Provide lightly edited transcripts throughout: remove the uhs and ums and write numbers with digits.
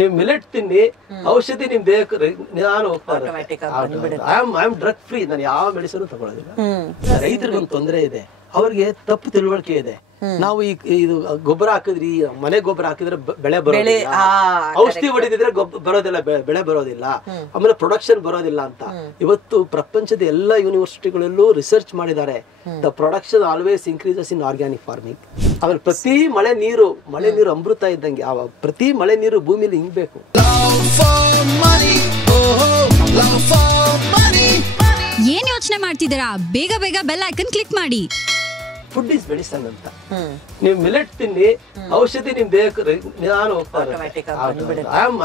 ನೀವು ಮಿಲೆಟ್ ತಿನ್ನಿ, ಔಷಧಿ ನಿಮ್ ಬೇಕು ನಾನು ಹೋಗ್ತಾ ಐ ಆಮ್ ಡ್ರಗ್ ಫ್ರೀ. ನಾನು ಯಾವ ಮೆಡಿಸಿನ್ ತಗೊಳ್ಳೋದಿಲ್ಲ. ರೈತರಿಗೊಂದು ತೊಂದರೆ ಇದೆ, ಅವ್ರಿಗೆ ತಪ್ಪು ತಿಳುವಳಿಕೆ ಇದೆ. ನಾವು ಇದು ಗೊಬ್ಬರ ಹಾಕಿದ್ರಿ, ಮನೆ ಗೊಬ್ಬರ ಹಾಕಿದ್ರೆ ಬೆಳೆ ಬರೋದಿಲ್ಲ, ಔಷಧಿ ಹೊಡಿದಿದ್ರೆ ಬರೋದಿಲ್ಲ, ಬೆಳೆ ಬರೋದಿಲ್ಲ, ಆಮೇಲೆ ಪ್ರೊಡಕ್ಷನ್ ಬರೋದಿಲ್ಲ ಅಂತ. ಇವತ್ತು ಪ್ರಪಂಚದ ಎಲ್ಲಾ ಯೂನಿವರ್ಸಿಟಿಗಳಲ್ಲೂ ರಿಸರ್ಚ್ ಮಾಡಿದ್ದಾರೆ. The production always increases in organic farming. ಆಮೇಲೆ ಪ್ರತಿ ಮಳೆ ನೀರು ಅಮೃತ ಇದ್ದಂಗೆ, ಪ್ರತಿ ಮಳೆ ನೀರು ಭೂಮಿಲಿ ಹಿಂಗ್ಬೇಕು. ಏನ್ ಯೋಚನೆ ಮಾಡ್ತಿದ್ದೀರಾ? ಬೇಗ ಬೇಗ ಬೆಲ್ ಐಕನ್ ಕ್ಲಿಕ್ ಮಾಡಿ. ಫುಡ್ ಇಸ್ ಮೆಡಿಸನ್ ಅಂತ. ನೀವು ಮಿಲೆಟ್ ತಿನ್ನಿ, ಔಷಧಿ ನಿಮ್ ಬೇಕು ನಾನು ಹೋಗ್ತಾ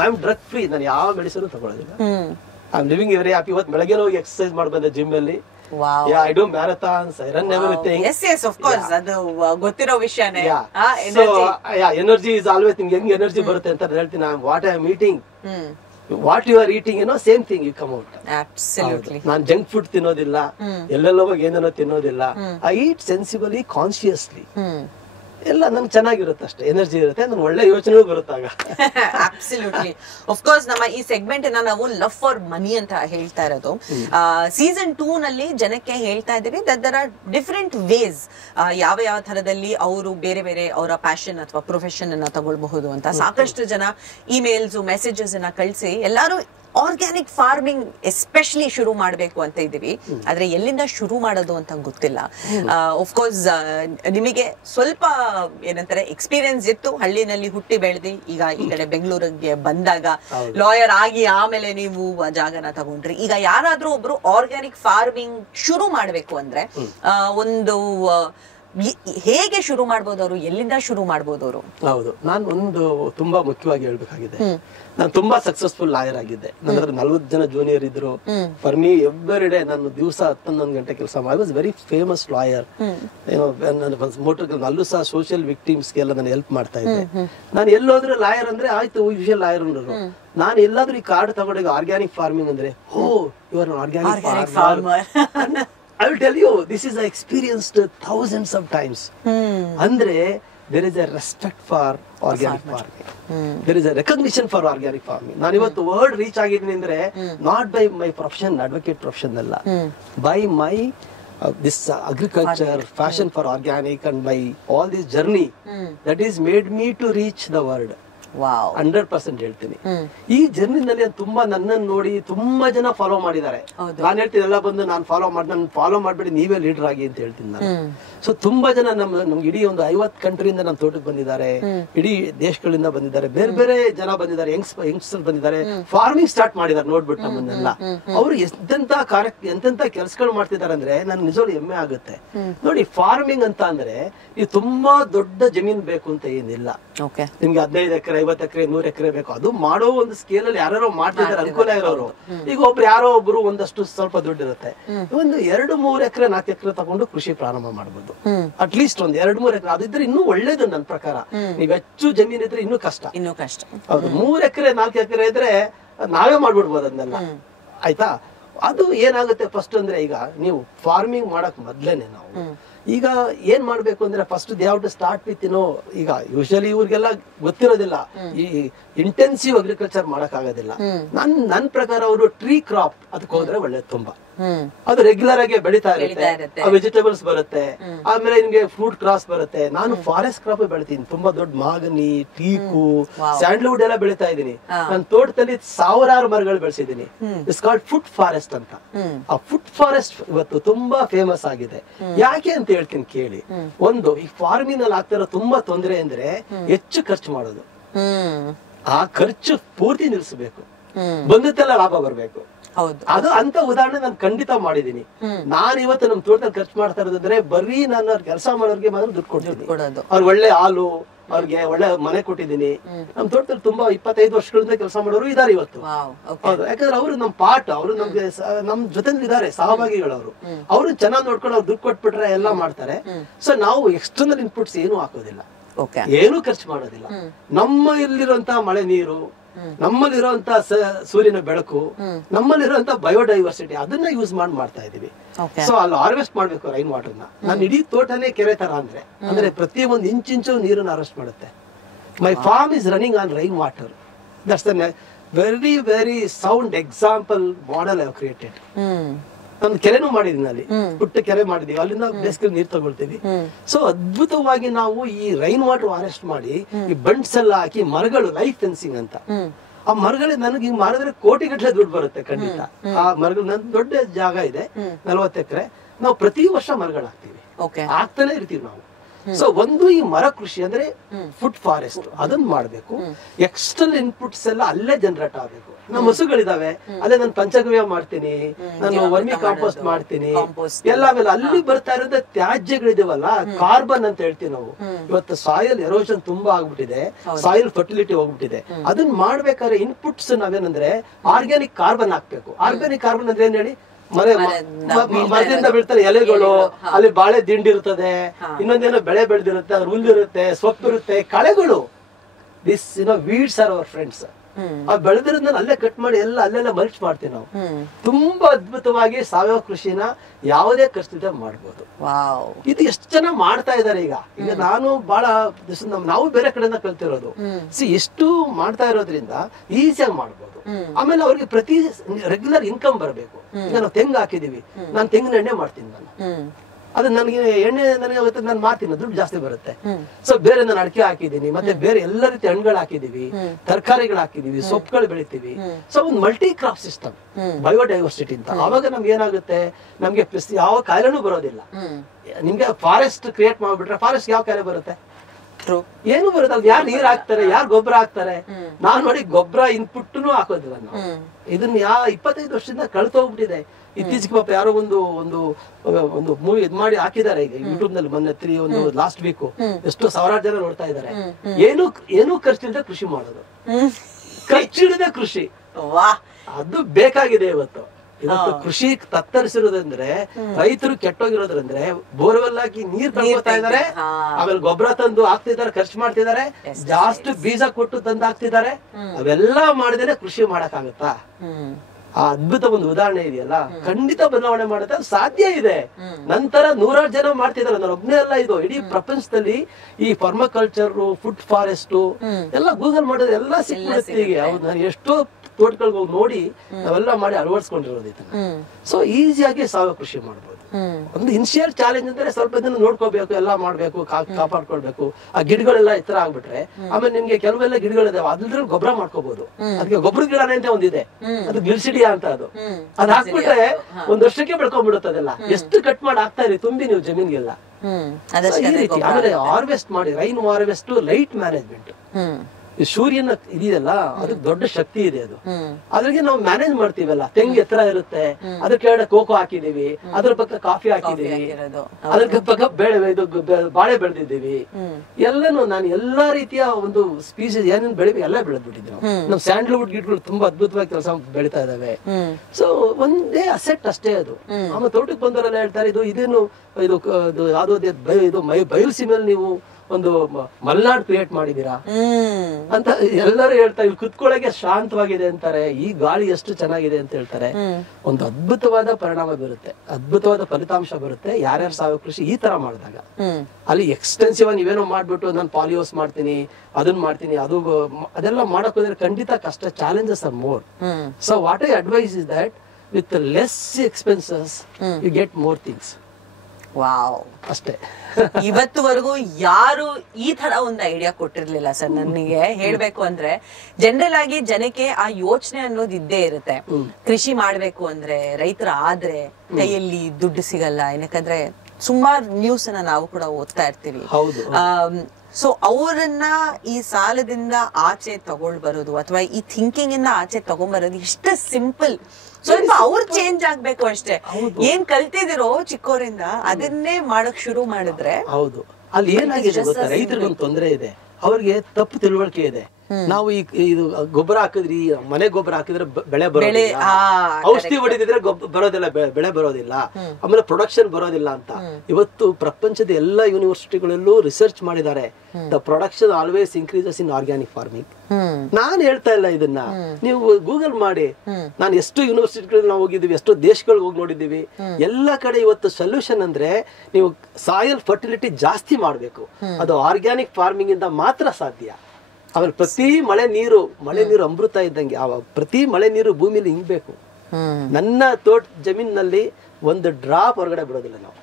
ಐ ಆಮ್ ಡ್ರಗ್ ಫ್ರೀ. ನಾನು ಯಾವ ಮೆಡಿಸಿನ್ ತಗೊಳ್ಳೋದಿಲ್ಲ. I am living very happy. ಇವತ್ತು ಬೆಳಗ್ಗೆ ಹೋಗಿ ಎಕ್ಸರ್ಸೈಸ್ ಮಾಡಿ ಬಂದೆ ಜಿಮ್ ಅಲ್ಲಿ. Yeah, I do marathons, I run everything. Yes, of course. ಅದು ಗೊತ್ತಿರೋ ವಿಷಯನೇ. So, energy is always, ನಿಮ್ಗೆ ಹೆಂಗ್ ಎನರ್ಜಿ ಬರುತ್ತೆ ಅಂತ ಹೇಳ್ತೀನಿ. What I am eating, what you are eating, same thing you come out. Absolutely. ನಾನು ಜಂಕ್ ಫುಡ್ ತಿನ್ನೋದಿಲ್ಲ, ಎಲ್ಲೆಲ್ಲೋ ಹೋಗಿ ಏನೇನೋ ತಿನ್ನೋದಿಲ್ಲ. I eat sensibly, consciously. ಎಲ್ಲ ನನ್ಗೆ ಚೆನ್ನಾಗಿರುತ್ತೆ, ಅಷ್ಟೇ ಎನರ್ಜಿ ಇರುತ್ತೆ, ನನ್ ಒಳ್ಳೆ ಯೋಚನೆ ಬರುತ್ತಾಗ. ಅಬ್ಸಲ್ಯೂಟ್ಲಿ. ಆಫ್ ಕೋರ್ಸ್ ನಮ್ಮ ಈ ಸೆಗ್ಮೆಂಟ್ ನಾವು ಲವ್ ಫಾರ್ ಮನಿ ಅಂತ ಹೇಳ್ತಾ ಇರೋದು. ಸೀಸನ್ 2 ನಲ್ಲಿ ಜನಕ್ಕೆ ಹೇಳ್ತಾ ಇದೀವಿ ದರ್ ಆರ್ ಡಿಫರೆಂಟ್ ವೇಸ್, ಯಾವ ತರದಲ್ಲಿ ಅವರು ಬೇರೆ ಬೇರೆ ಅವರ ಪ್ಯಾಷನ್ ಅಥವಾ ಪ್ರೊಫೆಷನ್ ಅನ್ನ ತಗೊಳ್ಬಹುದು ಅಂತ. ಸಾಕಷ್ಟು ಜನ ಇಮೇಲ್ಸ್ ಮೆಸೇಜಸ್ ಅನ್ನ ಕಳಿಸಿ ಎಲ್ಲಾರು ಆರ್ಗ್ಯಾನಿಕ್ ಫಾರ್ಮಿಂಗ್ ಎಸ್ಪೆಷಲಿ ಶುರು ಮಾಡಬೇಕು ಅಂತ ಇದ್ದೀವಿ. ಆದ್ರೆ ಎಲ್ಲಿಂದ ಶುರು ಮಾಡೋದು ಅಂತ ಗೊತ್ತಿಲ್ಲ. ಆಫ್ ಕೋರ್ಸ್ ನಿಮಗೆ ಸ್ವಲ್ಪ ಏನಂತಾರೆ ಎಕ್ಸ್ಪೀರಿಯನ್ಸ್ ಇತ್ತು, ಹಳ್ಳಿನಲ್ಲಿ ಹುಟ್ಟಿ ಬೆಳೆದಿ ಈಗ ಈ ಕಡೆ ಬೆಂಗಳೂರಿಗೆ ಬಂದಾಗ ಲಾಯರ್ ಆಗಿ ಆಮೇಲೆ ನೀವು ಜಾಗನ ತಗೊಂಡ್ರಿ. ಈಗ ಯಾರಾದ್ರೂ ಒಬ್ರು ಆರ್ಗ್ಯಾನಿಕ್ ಫಾರ್ಮಿಂಗ್ ಶುರು ಮಾಡ್ಬೇಕು ಅಂದ್ರೆ ಒಂದು ಹೇಗೆ ಶುರು ಮಾಡ್ಬೋದು ಅವರು, ಎಲ್ಲಿಂದ ಶುರು ಮಾಡ್ಬೋದು ಅವರು? ಹೌದು, ನಾನು ಒಂದು ತುಂಬಾ ಮುಖ್ಯವಾಗಿ ಹೇಳ್ಬೇಕಾಗಿದೆ. ನಾನು ತುಂಬಾ ಸಕ್ಸಸ್ಫುಲ್ ಲಾಯರ್ ಆಗಿದ್ದೆ. ನನ್ನ 40 ಜನ ಜೂನಿಯರ್ ಇದ್ರು. ಫಾರ್ ಮೀ ಎವ್ರಿ ಡೇ ನಾನು ದಿವಸ 11 ಗಂಟೆ ಕೆಲಸ ಮಾಡಿ. I was very famous lawyer. ಅಲ್ಲೂ ಸಹ ಸೋಷಿಯಲ್ ವಿಕ್ಟಿಮ್ಸ್ಗೆಲ್ಲ ನಾನು ಹೆಲ್ಪ್ ಮಾಡ್ತಾ ಇದ್ದೆ. ನಾನು ಎಲ್ಲೋದ್ರೆ ಲಾಯರ್ ಅಂದ್ರೆ ಆಯ್ತು ಯೂಶುವಲ್ ಲಾಯರ್ ಅಂದ್ರು. ನಾನು ಎಲ್ಲಾದ್ರೂ ಈ ಕಾರ್ಡ್ ತಗೊಂಡಾಗ ಆರ್ಗ್ಯಾನಿಕ್ ಫಾರ್ಮಿಂಗ್ ಅಂದ್ರೆ you are organic farmer. I will tell you, this is I experienced thousands of times. Andre, there is a respect for organic farming. There is a recognition for organic farming. ನಾನು ಇವತ್ತು word reach ಆಗಿದ್ದೀನಿ ಅಂದ್ರೆ not by my profession, advocate profession ಅಲ್ಲ, by my this agriculture, passion for organic, and by all this journey that is made me to reach the world. 100% ಹೇಳ್ತೀನಿ. ಈ ಜರ್ನಿನಲ್ಲಿ ತುಂಬಾ ನನ್ನನ್ನು ನೋಡಿ ತುಂಬಾ ಜನ ಫಾಲೋ ಮಾಡಿದ್ದಾರೆ. ನಾನು ಹೇಳ್ತೀನಿ ಎಲ್ಲ ಬಂದು ನಾನು ಫಾಲೋ ಮಾಡ್ಬೇಡಿ, ನೀವೇ ಲೀಡರ್ ಆಗಿ ಅಂತ ಹೇಳ್ತೀನಿ ನಾನು. ಸೊ ತುಂಬಾ ಜನ ನಮ್ಗೆ ಇಡೀ ಒಂದು 50 ಕಂಟ್ರಿಯಿಂದ ನಮ್ಮ ತೋಟಕ್ಕೆ ಬಂದಿದ್ದಾರೆ, ಇಡೀ ದೇಶಗಳಿಂದ ಬಂದಿದ್ದಾರೆ, ಬೇರೆ ಬೇರೆ ಜನ ಬಂದಿದ್ದಾರೆ, ಯಂಗ್ಸ್ಟರ್ ಬಂದಿದ್ದಾರೆ, ಫಾರ್ಮಿಂಗ್ ಸ್ಟಾರ್ಟ್ ಮಾಡಿದ್ದಾರೆ ನೋಡ್ಬಿಟ್ಟು ನಮ್ಮನ್ನೆಲ್ಲ. ಅವರು ಎಂತೆಂತ ಕೆಲಸಗಳು ಮಾಡ್ತಿದ್ದಾರೆ ಅಂದ್ರೆ ನನ್ಗೆ ನಿಜವಾಗ್ಲೂ ಹೆಮ್ಮೆ ಆಗುತ್ತೆ. ನೋಡಿ, ಫಾರ್ಮಿಂಗ್ ಅಂತ ಅಂದ್ರೆ ಇದು ತುಂಬಾ ದೊಡ್ಡ ಜಮೀನ್ ಬೇಕು ಅಂತ ಏನಿಲ್ಲ. ನಿಮ್ಗೆ 15 ಎಕರೆ 50 ಎಕರೆ 100 ಎಕರೆ ಬೇಕು. ಅದು ಮಾಡೋ ಒಂದು ಸ್ಕೇಲ್ ಅಲ್ಲಿ ಯಾರು ಮಾಡ್ತಿದ್ದಾರೆ ಅನುಕೂಲ ಇರೋರು. ಈಗ ಯಾರೋ ಒಬ್ರು ಒಂದಷ್ಟು ಸ್ವಲ್ಪ ದುಡ್ಡು ಇರುತ್ತೆ, ಒಂದು 2-3 ಎಕರೆ 4 ಎಕರೆ ತಗೊಂಡು ಕೃಷಿ ಪ್ರಾರಂಭ ಮಾಡಬಹುದು. ಅಟ್ ಲೀಸ್ಟ್ ಒಂದು 2-3 ಎಕರೆ ಅದಿದ್ರೆ ಇನ್ನೂ ಒಳ್ಳೇದು ನನ್ನ ಪ್ರಕಾರ. ನೀವ್ ಹೆಚ್ಚು ಜಮೀನ್ ಇದ್ರೆ ಇನ್ನೂ ಕಷ್ಟ. ಹೌದು, 3 ಎಕರೆ 4 ಎಕರೆ ಇದ್ರೆ ನಾವೇ ಮಾಡ್ಬಿಡ್ಬೋದು ಅದನ್ನೆಲ್ಲ. ಆಯ್ತಾ? ಅದು ಏನಾಗುತ್ತೆ ಫಸ್ಟ್ ಅಂದ್ರೆ, ಈಗ ನೀವು ಫಾರ್ಮಿಂಗ್ ಮಾಡಕ್ ಮೊದ್ಲೇನೆ ನಾವು ಈಗ ಏನ್ ಮಾಡ್ಬೇಕು ಅಂದ್ರೆ first they have to start with ಈಗ ಯೂಶಲಿ ಇವ್ರಿಗೆಲ್ಲ ಗೊತ್ತಿರೋದಿಲ್ಲ, ಈ ಇಂಟೆನ್ಸಿವ್ ಅಗ್ರಿಕಲ್ಚರ್ ಮಾಡಕ್ ಆಗೋದಿಲ್ಲ. ನನ್ ಪ್ರಕಾರ ಅವರು ಟ್ರೀ ಕ್ರಾಪ್ ಅದಕ್ಕೆ ಹೋದ್ರೆ ಒಳ್ಳೇದು. ತುಂಬಾ ಅದು ರೆಗ್ಯುಲರ್ ಆಗಿ ಬೆಳೀತಾ ಇರುತ್ತೆ, ವೆಜಿಟೇಬಲ್ಸ್ ಬರುತ್ತೆ, ಆಮೇಲೆ ನಿಮ್ಗೆ ಫ್ರೂಟ್ ಕ್ರಾಸ್ ಬರುತ್ತೆ. ನಾನು ಫಾರೆಸ್ಟ್ ಕ್ರಾಪ್ ಬೆಳಿತೀನಿ. ತುಂಬಾ ದೊಡ್ಡ ಮಾಗನಿ, ಟೀಕು, ಸ್ಯಾಂಡಲ್ವುಡ್ ಎಲ್ಲ ಬೆಳಿತಾ ಇದೀನಿ. ನನ್ನ ತೋಟದಲ್ಲಿ 1000 ಮರಗಳು ಬೆಳೆಸಿದೀನಿ. ಇಟ್ಸ್ ಕಾಲ್ಡ್ ಫುಡ್ ಫಾರೆಸ್ಟ್ ಅಂತ. ಆ ಫುಡ್ ಫಾರೆಸ್ಟ್ ಇವತ್ತು ತುಂಬಾ ಫೇಮಸ್ ಆಗಿದೆ. ಯಾಕೆ ಅಂತ ಹೇಳ್ತೀನಿ ಕೇಳಿ. ಒಂದು, ಈ ಫಾರ್ಮಿಂಗ್ ನಲ್ಲಿ ಆಗ್ತಿರೋ ತುಂಬಾ ತೊಂದರೆ ಅಂದ್ರೆ ಹೆಚ್ಚು ಖರ್ಚು ಮಾಡೋದು. ಆ ಖರ್ಚು ಪೂರ್ತಿ ನಿಲ್ಸಬೇಕು, ಬಂದದ್ದೆಲ್ಲ ಲಾಭ ಬರ್ಬೇಕು. ಅದು ಅಂತ ಉದಾಹರಣೆ ನಾನು ಖಂಡಿತ ಮಾಡಿದೀನಿ. ನಾನು ಇವತ್ತು ನಮ್ ತೋಟದಲ್ಲಿ ಖರ್ಚು ಮಾಡ್ತಾ ಇರೋದಂದ್ರೆ ಬರೀ ನಾನು ಕೆಲಸ ಮಾಡೋರ್ಗೆ ಮಾತ್ರ ದುಡ್ಡು ಕೊಡ್ತೀನಿ. ಅವ್ರಿಗೆ ಒಳ್ಳೆ ಹಾಲು, ಅವ್ರಿಗೆ ಒಳ್ಳೆ ಮನೆ ಕೊಟ್ಟಿದ್ದೀನಿ. ನಮ್ ತೋಟದಲ್ಲಿ ತುಂಬಾ 25 ವರ್ಷಗಳಿಂದ ಕೆಲಸ ಮಾಡೋರು ಇದಾರೆ ಇವತ್ತು. ಹೌದು, ಯಾಕಂದ್ರೆ ಅವ್ರು ನಮ್ ಅವರು ನಮ್ಗೆ ನಮ್ ಜೊತೆ ಇದಾರೆ, ಸಹಭಾಗಿಗಳವರು. ಅವ್ರು ಚೆನ್ನಾಗಿ ನೋಡ್ಕೊಂಡು ಅವ್ರು ದುಡ್ಡು ಕೊಟ್ಬಿಟ್ರೆ ಎಲ್ಲ ಮಾಡ್ತಾರೆ. ಸೊ ನಾವು ಎಕ್ಸ್ಟರ್ನಲ್ ಇನ್ಪುಟ್ಸ್ ಏನು ಹಾಕೋದಿಲ್ಲ, ಏನು ಖರ್ಚು ಮಾಡೋದಿಲ್ಲ. ನಮ್ಮ ಇಲ್ಲಿರುವಂತಹ ಮಳೆ ನೀರು, ನಮ್ಮಲ್ಲಿರುವಂತ ಸೂರ್ಯನ ಬೆಳಕು, ನಮ್ಮಲ್ಲಿರುವಂತ ಬಯೋಡೈವರ್ಸಿಟಿ, ಅದನ್ನ ಯೂಸ್ ಮಾಡ್ತಾ ಇದೀವಿ. ಸೊ ಅಲ್ಲಿ ಹಾರ್ವೆಸ್ಟ್ ಮಾಡ್ಬೇಕು ರೈನ್ ವಾಟರ್ ನ. ನಾನು ಇಡೀ ತೋಟನೇ ಕೆರೆ ತರ ಅಂದ್ರೆ ಪ್ರತಿ ಒಂದು ಇಂಚು ನೀರನ್ನು ಹಾರ್ವೆಸ್ಟ್ ಮಾಡುತ್ತೆ. My farm is running on rain water. That's the very very sound example model I created. ಒಂದು ಕೆರೆನೂ ಮಾಡಿದೀನಿ ಅಲ್ಲಿ, ಪುಟ್ಟ ಕೆರೆ ಮಾಡಿದೀವಿ, ಅಲ್ಲಿಂದ ಬೇಸಿಗೆ ನೀರು ತಗೊಳ್ತೀವಿ. ಸೊ ಅದ್ಭುತವಾಗಿ ನಾವು ಈ ರೈನ್ ವಾಟರ್ ಹಾರ್ವೆಸ್ಟ್ ಮಾಡಿ ಈ ಬಂಡ್ಸ್ ಎಲ್ಲ ಹಾಕಿ ಮರಗಳು ಲೈಫ್ ಫೆನ್ಸಿಂಗ್ ಅಂತ, ಆ ಮರಗಳಿಗೆ ನನಗೆ ಹಿಂಗ್ ಮಾಡಿದ್ರೆ ಕೋಟಿಗಟ್ಟಲೆ ದುಡ್ಡು ಬರುತ್ತೆ ಖಂಡಿತ. ಆ ಮರಗಳು ನನ್ ದೊಡ್ಡ ಜಾಗ ಇದೆ, 40 ಎಕರೆ. ನಾವು ಪ್ರತಿ ವರ್ಷ ಮರಗಳು ಹಾಕ್ತಿವಿ, ಆಗ್ತಾನೆ ಇರ್ತೀವಿ ನಾವು. ಸೊ ಒಂದು ಈ ಮರ ಕೃಷಿ ಅಂದ್ರೆ ಫುಡ್ ಫಾರೆಸ್ಟ್, ಅದನ್ನ ಮಾಡ್ಬೇಕು. ಎಕ್ಸ್ಟರ್ನಲ್ ಇನ್ಪುಟ್ಸ್ ಎಲ್ಲ ಅಲ್ಲೇ ಜನರೇಟ್ ಆಗ್ಬೇಕು. ನಮ್ಮ ಹಸುಗಳಿದಾವೆ, ಅಲ್ಲೇ ನಾನು ಪಂಚಗವ್ಯ ಮಾಡ್ತೀನಿ, ನಾನು ವರ್ಮಿ ಕಾಂಪೋಸ್ಟ್ ಮಾಡ್ತೀನಿ, ಎಲ್ಲ ಆಮೇಲೆ ಅಲ್ಲಿ ಬರ್ತಾ ಇರೋದ ತ್ಯಾಜ್ಯಗಳಿದಾವಲ್ಲ, ಕಾರ್ಬನ್ ಅಂತ ಹೇಳ್ತೀವಿ ನಾವು. ಇವತ್ತು ಸಾಯಿಲ್ ಎರೋಷನ್ ತುಂಬಾ ಆಗ್ಬಿಟ್ಟಿದೆ, ಸಾಯಿಲ್ ಫರ್ಟಿಲಿಟಿ ಹೋಗ್ಬಿಟ್ಟಿದೆ. ಅದನ್ನ ಮಾಡ್ಬೇಕಾದ್ರೆ ಇನ್ಪುಟ್ಸ್ ನಾವೇನಂದ್ರೆ ಆರ್ಗ್ಯಾನಿಕ್ ಕಾರ್ಬನ್ ಹಾಕ್ಬೇಕು. ಆರ್ಗ್ಯಾನಿಕ್ ಕಾರ್ಬನ್ ಅಂದ್ರೆ ಏನ್ ಹೇಳಿ, ಮರದಿಂದ ಬೀಳ್ತಾರೆ ಎಲೆಗಳು, ಅಲ್ಲಿ ಬಾಳೆ ದಿಂಡಿ ಇರ್ತದೆ, ಇನ್ನೊಂದೇನೋ ಬೆಳೆ ಬೆಳೆದಿರುತ್ತೆ, ಅದ್ರ ಹುಲ್ಲಿರುತ್ತೆ, ಸೊಪ್ಪಿರುತ್ತೆ, ಕಳೆಗಳು. This weeds are our friends. ಆ ಬೆಳೆದಿರೋದನ್ನ ಅಲ್ಲೇ ಕಟ್ ಮಾಡಿ ಎಲ್ಲ ಅಲ್ಲೆಲ್ಲ ಮಲ್ಚ್ ಮಾಡ್ತೀವಿ ನಾವು. ತುಂಬಾ ಅದ್ಭುತವಾಗಿ ಸಾವಯವ ಕೃಷಿನ ಯಾವುದೇ ಖರ್ಚಿದೆ ಮಾಡ್ಬೋದು. ಇದು ಎಷ್ಟು ಜನ ಮಾಡ್ತಾ ಇದಾರೆ ಈಗ. ನಾನು ಬಹಳ ನಾವು ಬೇರೆ ಕಡೆಯಿಂದ ಕಲ್ತಿರೋದು. ಎಷ್ಟು ಮಾಡ್ತಾ ಇರೋದ್ರಿಂದ ಈಸಿಯಾಗಿ ಮಾಡ್ಬೋದು. ಆಮೇಲೆ ಅವ್ರಿಗೆ ಪ್ರತಿ ರೆಗ್ಯುಲರ್ ಇನ್ಕಮ್ ಬರಬೇಕು. ಈಗ ನಾವು ತೆಂಗು ಹಾಕಿದೀವಿ, ನಾನು ತೆಂಗಿನ ಎಣ್ಣೆ ಮಾಡ್ತೀನಿ ನಾನು. ಅದು ನನಗೆ ಎಣ್ಣೆ ನನಗೆ ನಾನು ಮಾಡ್ತೀನಿ, ದುಡ್ಡು ಜಾಸ್ತಿ ಬರುತ್ತೆ. ಸೊ ಬೇರೆ ನಾನು ಅಡಿಕೆ ಹಾಕಿದೀನಿ, ಮತ್ತೆ ಬೇರೆ ಎಲ್ಲ ರೀತಿ ಹಣ್ಣುಗಳು ಹಾಕಿದೀವಿ, ತರಕಾರಿಗಳು ಹಾಕಿದೀವಿ, ಸೊಪ್ಪುಗಳು ಬೆಳಿತೀವಿ. ಸೊ ಒಂದು ಮಲ್ಟಿ ಕ್ರಾಪ್ ಸಿಸ್ಟಮ್, ಬಯೋಡೈವರ್ಸಿಟಿ ಅಂತ. ಅವಾಗ ನಮ್ಗೆ ಏನಾಗುತ್ತೆ, ನಮ್ಗೆ ಯಾವ ಕಾಯಿಲೆನೂ ಬರೋದಿಲ್ಲ. ನಿಮ್ಗೆ ಫಾರೆಸ್ಟ್ ಕ್ರಿಯೇಟ್ ಮಾಡ್ಬಿಟ್ರೆ ಫಾರೆಸ್ಟ್ ಯಾವ ಕಾಯಿಲೆ ಬರುತ್ತೆ? ಏನು ಬರುತ್ತೆ? ಅಲ್ಲಿ ಯಾರು ನೀರ್ ಹಾಕ್ತಾರೆ, ಯಾರು ಗೊಬ್ಬರ ಹಾಕ್ತಾರೆ? ನಾನ್ ನೋಡಿ ಗೊಬ್ಬರ ಇನ್ಪುಟ್ನು ಹಾಕೋದಿಲ್ಲ ನಾವು. ಇದನ್ನ 25 ವರ್ಷದಿಂದ ಕಳ್ತೋಗ್ಬಿಟ್ಟಿದೆ. ಇತ್ತೀಚೆಗೆ ಪಾಪ ಯಾರೋ ಒಂದು ಮೂವಿ ಇದ್ ಮಾಡಿ ಹಾಕಿದ್ದಾರೆ ಈಗ ಯೂಟ್ಯೂಬ್ ನಲ್ಲಿ, ಮೊನ್ನೆ ಒಂದು ಲಾಸ್ಟ್ ವೀಕ್ ಎಷ್ಟೋ ಸಾವಿರಾರು ಜನ ನೋಡ್ತಾ ಇದ್ದಾರೆ. ಏನು ಖರ್ಚಿಲ್ಲದೆ ಕೃಷಿ ಮಾಡೋದು, ಖರ್ಚಿಲ್ಲದೆ ಕೃಷಿ, ಅದು ಬೇಕಾಗಿದೆ ಇವತ್ತು. ಕೃಷಿ ತತ್ತರಿಸಿರೋದಂದ್ರೆ, ರೈತರು ಕೆಟ್ಟೋಗಿರೋದ್ರಂದ್ರೆ ಬೋರ್ವೆಲ್ ಹಾಕಿ ನೀರ್ ತಗೊಳ್ತಾ ಇದಾರೆ, ಆಮೇಲೆ ಗೊಬ್ಬರ ತಂದು ಹಾಕ್ತಿದ್ದಾರೆ, ಖರ್ಚು ಮಾಡ್ತಿದ್ದಾರೆ, ಜಾಸ್ತಿ ಬೀಜ ಕೊಟ್ಟು ತಂದು ಹಾಕ್ತಿದ್ದಾರೆ. ಅವೆಲ್ಲ ಮಾಡಿದ್ರೆ ಕೃಷಿ ಮಾಡಕ್ಕಾಗತ್ತಾ? ಆ ಅದ್ಭುತ ಒಂದು ಉದಾಹರಣೆ ಇದೆಯಲ್ಲ, ಖಂಡಿತ ಬದಲಾವಣೆ ಮಾಡುತ್ತೆ, ಸಾಧ್ಯ ಇದೆ. ನಂತರ 100 ಜನ ಮಾಡ್ತಿದ್ದಾರೆ, ನಾನು ಒಬ್ನೇ ಅಲ್ಲ. ಇದು ಇಡೀ ಪ್ರಪಂಚದಲ್ಲಿ ಈ ಪರ್ಮಕಲ್ಚರ್, ಫುಡ್ ಫಾರೆಸ್ಟ್ ಎಲ್ಲ ಗೂಗಲ್ ಮಾಡೋದು ಎಲ್ಲ ಸಿಕ್ಬಿಡುತ್ತೆ ಈಗ. ನಾನು ಎಷ್ಟೋ ತೋಟಗಳಿಗೆ ಹೋಗಿ ನೋಡಿ ನಾವೆಲ್ಲ ಮಾಡಿ ಅಳವಡಿಸ್ಕೊಂಡಿರೋದು ಇದನ್ನ. ಸೊ ಈಸಿಯಾಗಿ ಸಾವಯವ ಕೃಷಿ ಮಾಡ್ಬೋದು. ಒಂದು ಇನಿಷಿಯಲ್ ಚಾಲೆಂಜ್ ಅಂದ್ರೆ ಸ್ವಲ್ಪ ಇದನ್ನ ನೋಡ್ಕೋಬೇಕು, ಎಲ್ಲ ಮಾಡ್ಬೇಕು, ಕಾಪಾಡ್ಕೊಳ್ಬೇಕು. ಆ ಗಿಡಗಳೆಲ್ಲ ಎತ್ತರ ಆಗ್ಬಿಟ್ರೆ ಆಮೇಲೆ ನಿಮ್ಗೆ ಕೆಲವೆಲ್ಲ ಗಿಡಗಳಿದಾವೆ, ಅದ್ರಲ್ಲಿ ಗೊಬ್ಬರ ಮಾಡ್ಕೋಬಹುದು. ಅದಕ್ಕೆ ಗೊಬ್ಬರ ಗಿಡ ಅಂತ ಒಂದಿದೆ, ಅದು ಗ್ಲಿಸಿಡಿಯಾ ಅಂತ. ಅದ್ ಹಾಕ್ಬಿಟ್ರೆ ಒಂದ್ ವರ್ಷಕ್ಕೆ ಬೆಳ್ಕೊಂಡ್ಬಿಡುತ್ತದೆಲ್ಲ. ಎಷ್ಟು ಕಟ್ ಮಾಡಿ ಹಾಕ್ತಾ ಇರಿ ತುಂಬಿ ನೀವು ಜಮೀನ್ಗೆಲ್ಲ. ಈ ರೀತಿ ಆಮೇಲೆ ಹಾರ್ವೆಸ್ಟ್ ಮಾಡಿ, ರೈನ್ ಹಾರ್ವೆಸ್ಟ್, ಲೈಟ್ ಮ್ಯಾನೇಜ್ಮೆಂಟ್. ಸೂರ್ಯನ ಇದೆಯಲ್ಲ, ಅದಕ್ಕೆ ದೊಡ್ಡ ಶಕ್ತಿ ಇದೆ. ಅದು ಅದ್ರಿಗೆ ನಾವು ಮ್ಯಾನೇಜ್ ಮಾಡ್ತೀವಲ್ಲ. ತೆಂಗು ಎತ್ತರ ಇರುತ್ತೆ, ಅದ್ರ ಕೆಳಗಡೆ ಕೋಕೋ ಹಾಕಿದೀವಿ, ಅದ್ರ ಪಕ್ಕ ಕಾಫಿ ಹಾಕಿದೀವಿ, ಅದ್ರ ಪಕ್ಕ ಬಾಳೆ ಬೆಳೆದಿದ್ದೀವಿ. ಎಲ್ಲಾನು ನಾನು ಎಲ್ಲಾ ರೀತಿಯ ಒಂದು ಸ್ಪೀಸೀಸ್ ಏನೇನು ಬೆಳಿಬೇಕು ಎಲ್ಲ ಬೆಳೆದ್ಬಿಟ್ಟಿದ್ವಿ ನಾವು. ನಮ್ ಸ್ಯಾಂಡಲ್ವುಡ್ ಗಿಡಗಳು ತುಂಬಾ ಅದ್ಭುತವಾಗಿ ಕೆಲಸ ಬೆಳಿತಾ ಇದಾವೆ. ಸೊ ಒಂದೇ ಅಸೆಟ್ ಅಷ್ಟೇ ಅದು. ಆಮೇಲೆ ತೋಟಕ್ಕೆ ಬಂದವರೆಲ್ಲ ಹೇಳ್ತಾರೆ, ಇದೇನು ಇದು ಬಯಲು ಸೀಮೆಯಲ್ಲಿ ನೀವು ಒಂದು ಮಲ್ನಾಡ್ ಕ್ರಿಯೇಟ್ ಮಾಡಿದೀರಾ ಅಂತ ಎಲ್ಲರೂ ಹೇಳ್ತಾರೆ. ಇಲ್ಲಿ ಕುತ್ಕೊಳ್ಳೋಕೆ ಶಾಂತವಾಗಿದೆ ಅಂತಾರೆ, ಈ ಗಾಳಿ ಎಷ್ಟು ಚೆನ್ನಾಗಿದೆ ಅಂತ ಹೇಳ್ತಾರೆ. ಒಂದು ಅದ್ಭುತವಾದ ಪರಿಣಾಮ ಬರುತ್ತೆ, ಅದ್ಭುತವಾದ ಫಲಿತಾಂಶ ಬರುತ್ತೆ ಯಾರ್ಯಾರು ಸಾವಯವ ಕೃಷಿ ಈ ತರ ಮಾಡಿದಾಗ. ಅಲ್ಲಿ ಎಕ್ಸ್ಟೆನ್ಸಿವ್ ಆಗಿ ನೀವೇನೋ ಮಾಡ್ಬಿಟ್ಟು ನಾನು ಪಾಲಿಯೋಸ್ ಮಾಡ್ತೀನಿ, ಅದನ್ನ ಮಾಡ್ತೀನಿ, ಅದೆಲ್ಲ ಮಾಡಕ್ ಹೋದ್ರೆ ಖಂಡಿತ ಕಷ್ಟ. Challenges are more. So what I advise is that with less expenses you get more things. Wow, ಅಷ್ಟೇ. ಇವತ್ತುವರೆಗೂ ಯಾರು ಈ ತರ ಒಂದು ಐಡಿಯಾ ಕೊಟ್ಟಿರ್ಲಿಲ್ಲ ಸರ್. ನನಗೆ ಹೇಳ್ಬೇಕು ಅಂದ್ರೆ ಜನರಲ್ ಆಗಿ ಜನಕ್ಕೆ ಆ ಯೋಚನೆ ಅನ್ನೋದು ಇದ್ದೇ ಇರುತ್ತೆ. ಕೃಷಿ ಮಾಡ್ಬೇಕು ಅಂದ್ರೆ, ರೈತರ ಆದ್ರೆ ಕೈಯಲ್ಲಿ ದುಡ್ಡು ಸಿಗಲ್ಲ. ಏನಕ್ಕಂದ್ರೆ ಸುಮಾರು ನ್ಯೂಸ್ ಅನ್ನ ನಾವು ಕೂಡ ಓದ್ತಾ ಇರ್ತೀವಿ. ಸೊ ಅವರನ್ನ ಈ ಸಾಲದಿಂದ ಆಚೆ ತಗೊಂಡ್ ಬರೋದು, ಅಥವಾ ಈ ಥಿಂಕಿಂಗ್ ಇಂದ ಆಚೆ ತಗೊಂಡ್ಬರೋದು ಇಷ್ಟ ಸಿಂಪಲ್. ಸ್ವಲ್ಪ ಅವ್ರು ಚೇಂಜ್ ಆಗ್ಬೇಕು ಅಷ್ಟೇ. ಏನ್ ಕಲ್ತಿದಿರೋ ಚಿಕ್ಕವರಿಂದ ಅದನ್ನೇ ಮಾಡಕ್ ಶುರು ಮಾಡಿದ್ರೆ. ಹೌದು, ಅಲ್ಲಿ ಏನಾಗಿದೆ ಗೊತ್ತಾ, ರೈತರಿಗೊಂದು ತೊಂದರೆ ಇದೆ, ಅವ್ರಿಗೆ ತಪ್ಪು ತಿಳುವಳಿಕೆ ಇದೆ. ನಾವು ಇದು ಗೊಬ್ಬರ ಹಾಕಿದ್ರಿ, ಮನೆ ಗೊಬ್ಬರ ಹಾಕಿದ್ರೆ ಬೆಳೆ ಬರೋದಿಲ್ಲ, ಔಷಧಿ ಹೊಡಿದಿದ್ರೆ ಬರೋದಿಲ್ಲ, ಬೆಳೆ ಬರೋದಿಲ್ಲ, ಆಮೇಲೆ ಪ್ರೊಡಕ್ಷನ್ ಬರೋದಿಲ್ಲ ಅಂತ. ಇವತ್ತು ಪ್ರಪಂಚದ ಎಲ್ಲಾ ಯೂನಿವರ್ಸಿಟಿಗಳಲ್ಲೂ ರಿಸರ್ಚ್ ಮಾಡಿದ್ದಾರೆ, the production always increases in organic farming. ನಾನ್ ಹೇಳ್ತಾ ಇಲ್ಲ ಇದನ್ನ, ನೀವು ಗೂಗಲ್ ಮಾಡಿ. ನಾನು ಎಷ್ಟು ಯೂನಿವರ್ಸಿಟಿಗಳು ನಾವು ಹೋಗಿದ್ದೀವಿ, ಎಷ್ಟೋ ದೇಶಗಳಿಗೆ ಹೋಗಿ ನೋಡಿದ್ದೀವಿ. ಎಲ್ಲಾ ಕಡೆ ಇವತ್ತು ಸೊಲ್ಯೂಷನ್ ಅಂದ್ರೆ ನೀವು ಸಾಯಿಲ್ ಫರ್ಟಿಲಿಟಿ ಜಾಸ್ತಿ ಮಾಡ್ಬೇಕು. ಅದು ಆರ್ಗ್ಯಾನಿಕ್ ಫಾರ್ಮಿಂಗ್ ಇಂದ ಮಾತ್ರ ಸಾಧ್ಯ. ಆಮೇಲೆ ಪ್ರತಿ ಮಳೆ ನೀರು ಅಮೃತ ಇದ್ದಂಗೆ. ಪ್ರತಿ ಮಳೆ ನೀರು ಭೂಮಿಲಿ ಹಿಂಗ್ಬೇಕು. ನನ್ನ ಜಮೀನಲ್ಲಿ ಒಂದು ಡ್ರಾಪ್ ಹೊರಗಡೆ ಬಿಡೋದಿಲ್ಲ ನಾವು.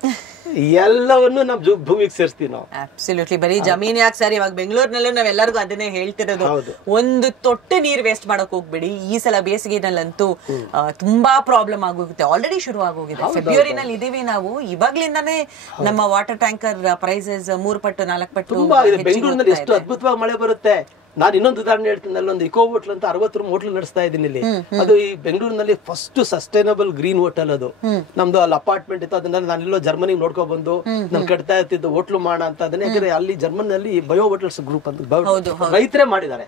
ಎಲ್ಲವನ್ನು ನಮ್ ಭೂಮಿಗೆ ಸೇರಿಸ್ತೀವಿ ನಾವು. ಅಬ್ಸಲ್ಯೂಟ್ಲಿ. ಬರೀ ಜಮೀನ್ ಯಾಕೆ ಸರ್, ಇವಾಗ ಬೆಂಗಳೂರಿನಲ್ಲೂ ನಾವೆಲ್ಲರಿಗೂ ಅದನ್ನೇ ಹೇಳ್ತಿರೋದು, ಒಂದು ತೊಟ್ಟು ನೀರ್ ವೇಸ್ಟ್ ಮಾಡಕ್ ಹೋಗ್ಬೇಡಿ. ಈ ಸಲ ಬೇಸಿಗೆನಲ್ಲಂತೂ ತುಂಬಾ ಪ್ರಾಬ್ಲಮ್ ಆಗೋಗುತ್ತೆ. ಆಲ್ರೆಡಿ ಶುರು ಆಗೋಗಿದೆ. ಫೆಬ್ರವರಿನಲ್ಲಿ ಇದೀವಿ ನಾವು. ಇವಾಗ್ಲಿಂದಾನೇ ನಮ್ಮ ವಾಟರ್ ಟ್ಯಾಂಕರ್ ಪ್ರೈಸಸ್ 3 ಪಟ್ಟು 4 ಪಟ್ಟು. ಬೆಂಗಳೂರಿನಲ್ಲಿ ಎಷ್ಟು ಅದ್ಭುತವಾಗಿ ಮಳೆ ಬರುತ್ತೆ. ನಾನು ಇನ್ನೊಂದು ಉದಾಹರಣೆ ಹೇಳ್ತೀನಿ. ಅಲ್ಲೊಂದು ಇಕೋ ಹೋಟ್ಲ್ ಅಂತ 60 ರೂಮ್ ಹೋಟ್ಲ್ ನಡೆಸ್ತಾ ಇದ್ದೀನಿ ಇಲ್ಲಿ. ಅದು ಈ ಬೆಂಗಳೂರಿನಲ್ಲಿ ಫಸ್ಟ್ ಸಸ್ಟೈನಬಲ್ ಗ್ರೀನ್ ಹೋಟೆಲ್ ಅದು. ನಮ್ದು ಅಲ್ಲಿ ಅಪಾರ್ಟ್ಮೆಂಟ್ ಇತ್ತು. ಅದನ್ನ ನಾನೆಲ್ಲೋ ಜರ್ಮನಿಗೆ ನೋಡ್ಕೊಂಡ್ ಬಂದು ನಾನು ಕಟ್ತಾ ಇರ್ತಿದ್ದು ಹೋಟ್ಲು ಮಾಡ ಅಂತ. ಅದನ್ನ ಯಾಕಂದ್ರೆ ಅಲ್ಲಿ ಜರ್ಮನ್ ನಲ್ಲಿ ಬಯೋ ಹೋಟೆಲ್ಸ್ ಗ್ರೂಪ್ ಅಂತ ರೈತರೇ ಮಾಡಿದ್ದಾರೆ.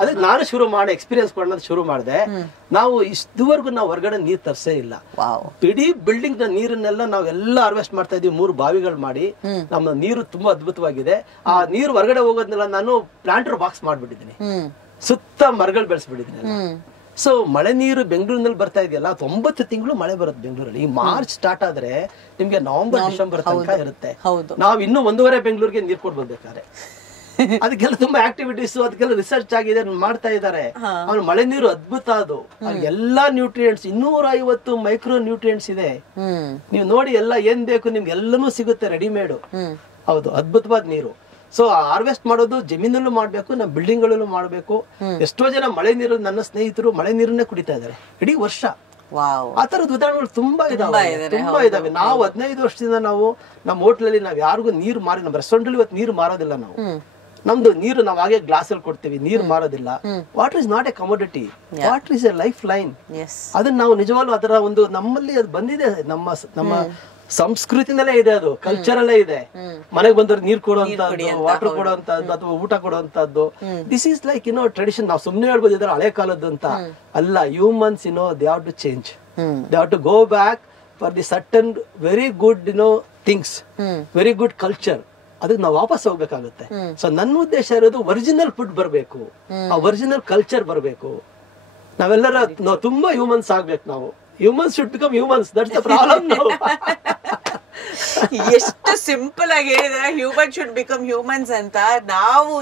ಅದಕ್ಕೆ ನಾನು ಶುರು ಮಾಡಿ ಎಕ್ಸ್ಪೀರಿಯನ್ಸ್ ಮಾಡೋದು ಶುರು ಮಾಡಿದೆ. ನಾವು ಇಷ್ಟುವರೆಗೂ ನಾವು ಹೊರಗಡೆ ನೀರ್ ತರ್ಸೇ ಇಲ್ಲ. ಇಡೀ ಬಿಲ್ಡಿಂಗ್ ನ ನೀರನ್ನೆಲ್ಲ ನಾವೆಲ್ಲ ಹಾರ್ವೆಸ್ಟ್ ಮಾಡ್ತಾ ಇದೀವಿ. 3 ಬಾವಿಗಳು ಮಾಡಿ ನಮ್ಮ ನೀರು ತುಂಬಾ ಅದ್ಭುತವಾಗಿದೆ. ಆ ನೀರು ಹೊರಗಡೆ ಹೋಗೋದ್ನೆಲ್ಲ ನಾನು ಪ್ಲಾಂಟರ್ ಬಾಕ್ಸ್ ಮಾಡ್ಬಿಟ್ಟಿದ್ದೀನಿ. ಸುತ್ತ ಮರಗಳು ಬೆಳೆಸ್ಬಿಟ್ಟಿದ್ದೀನಿ. ಸೊ ಮಳೆ ನೀರು ಬೆಂಗಳೂರಿನಲ್ಲಿ ಬರ್ತಾ ಇದೆಯಲ್ಲ, 9 ತಿಂಗಳು ಮಳೆ ಬರುತ್ತೆ ಬೆಂಗಳೂರಲ್ಲಿ. ಈ ಮಾರ್ಚ್ ಸ್ಟಾರ್ಟ್ ಆದ್ರೆ ನಿಮ್ಗೆ ನವೆಂಬರ್ ಡಿಸೆಂಬರ್ ತನಕ ಇರುತ್ತೆ. ನಾವ್ ಇನ್ನು 1.5 ಬೆಂಗಳೂರಿಗೆ ನೀರ್ ಕೊಡ್ ಬರ್ಬೇಕಾದ್ರೆ ಅದಕ್ಕೆಲ್ಲ ತುಂಬಾ ಆಕ್ಟಿವಿಟೀಸ್, ಅದಕ್ಕೆಲ್ಲ ರಿಸರ್ಚ್ ಆಗಿದೆ, ಮಾಡ್ತಾ ಇದ್ದಾರೆ. ಆಮೇಲೆ ಮಳೆ ನೀರು ಅದ್ಭುತ. ಅದು ಎಲ್ಲಾ ನ್ಯೂಟ್ರಿಯೆಂಟ್ಸ್ 250 ಮೈಕ್ರೋ ನ್ಯೂಟ್ರಿಯೆಂಟ್ಸ್ ಇದೆ. ನೀವು ನೋಡಿ ಎಲ್ಲ ಏನ್ ಬೇಕು ನಿಮ್ಗೆ ಎಲ್ಲನೂ ಸಿಗುತ್ತೆ ರೆಡಿಮೇಡ್. ಹೌದು, ಅದ್ಭುತವಾದ ನೀರು. ಸೊ ಹಾರ್ವೆಸ್ಟ್ ಮಾಡೋದು ಜಮೀನಲ್ಲೂ ಮಾಡ್ಬೇಕು, ನಮ್ಮ ಬಿಲ್ಡಿಂಗ್ ಗಳಲ್ಲೂ ಮಾಡ್ಬೇಕು. ಎಷ್ಟೋ ಜನ ಮಳೆ ನೀರು, ನನ್ನ ಸ್ನೇಹಿತರು ಮಳೆ ನೀರನ್ನೇ ಕುಡಿತಾ ಇದಾರೆ ಇಡೀ ವರ್ಷ. ಆ ತರದ ಉದಾಹರಣೆಗಳು ತುಂಬಾ ಇದಾವೆ. ನಾವು 15 ವರ್ಷದಿಂದ ನಾವು ನಮ್ಮ ಹೋಟ್ಲಲ್ಲಿ ನಾವ್ ಯಾರಿಗೂ ನೀರು ಮಾರಿ, ನಮ್ಮ ರೆಸ್ಟೋರೆಂಟ್ ಅಲ್ಲಿ ಇವತ್ತು ನೀರು ಮಾರೋದಿಲ್ಲ ನಾವು. ನಮ್ದು ನೀರು ನಾವ್ ಹಾಗೆ ಗ್ಲಾಸ್ ಅಲ್ಲಿ ಕೊಡ್ತೀವಿ, ನೀರು ಮಾರೋದಿಲ್ಲ. Water is not a commodity, water is a lifeline. ಅದನ್ನ ನಾವು ನಿಜವಾಗ್ಲೂ ಅದರ ಒಂದು ನಮ್ಮಲ್ಲಿ ಅದು ಬಂದಿದೆ. ನಮ್ಮ ಸಂಸ್ಕೃತಿನಲ್ಲೇ ಇದೆ, ಅದು ಕಲ್ಚರಲ್ಲೇ ಇದೆ. ಮನೆಗೆ ಬಂದವ್ರು ನೀರ್ ಕೊಡುವಂತದ್ದು, ವಾಟರ್ ಕೊಡುವಂತದ್ದು ಅಥವಾ ಊಟ ಕೊಡುವಂತದ್ದು. This is like tradition. ನಾವು ಸುಮ್ನೆ ಹೇಳ್ಬೋದು ಇದ್ರ ಹಳೆ ಕಾಲದ್ದು ಅಂತ ಅಲ್ಲ. Humans they have to change. They have to go back for the certain very good things, very good culture. ಅದಕ್ಕೆ ನಾವು ವಾಪಸ್ ಹೋಗ್ಬೇಕಾಗುತ್ತೆ. ಸೊ ನನ್ನ ಉದ್ದೇಶ ಇರೋದು ಒರಿಜಿನಲ್ ಫುಡ್ ಬರಬೇಕು, ಆ ಒರಿಜಿನಲ್ ಕಲ್ಚರ್ ಬರಬೇಕು. ನಾವೆಲ್ಲರ ತುಂಬಾ ಹ್ಯೂಮನ್ಸ್ ಆಗ್ಬೇಕು. ನಾವು humans should become humans. That's the problem now. ಎಷ್ಟು ಸಿಂಪಲ್ ಆಗಿ ಹೇಳಿದ್ರೆ ಹ್ಯೂಮನ್ ಶುಡ್ ಬಿಕಮ್ ಹ್ಯೂಮನ್ಸ್ ಅಂತ. ನಾವು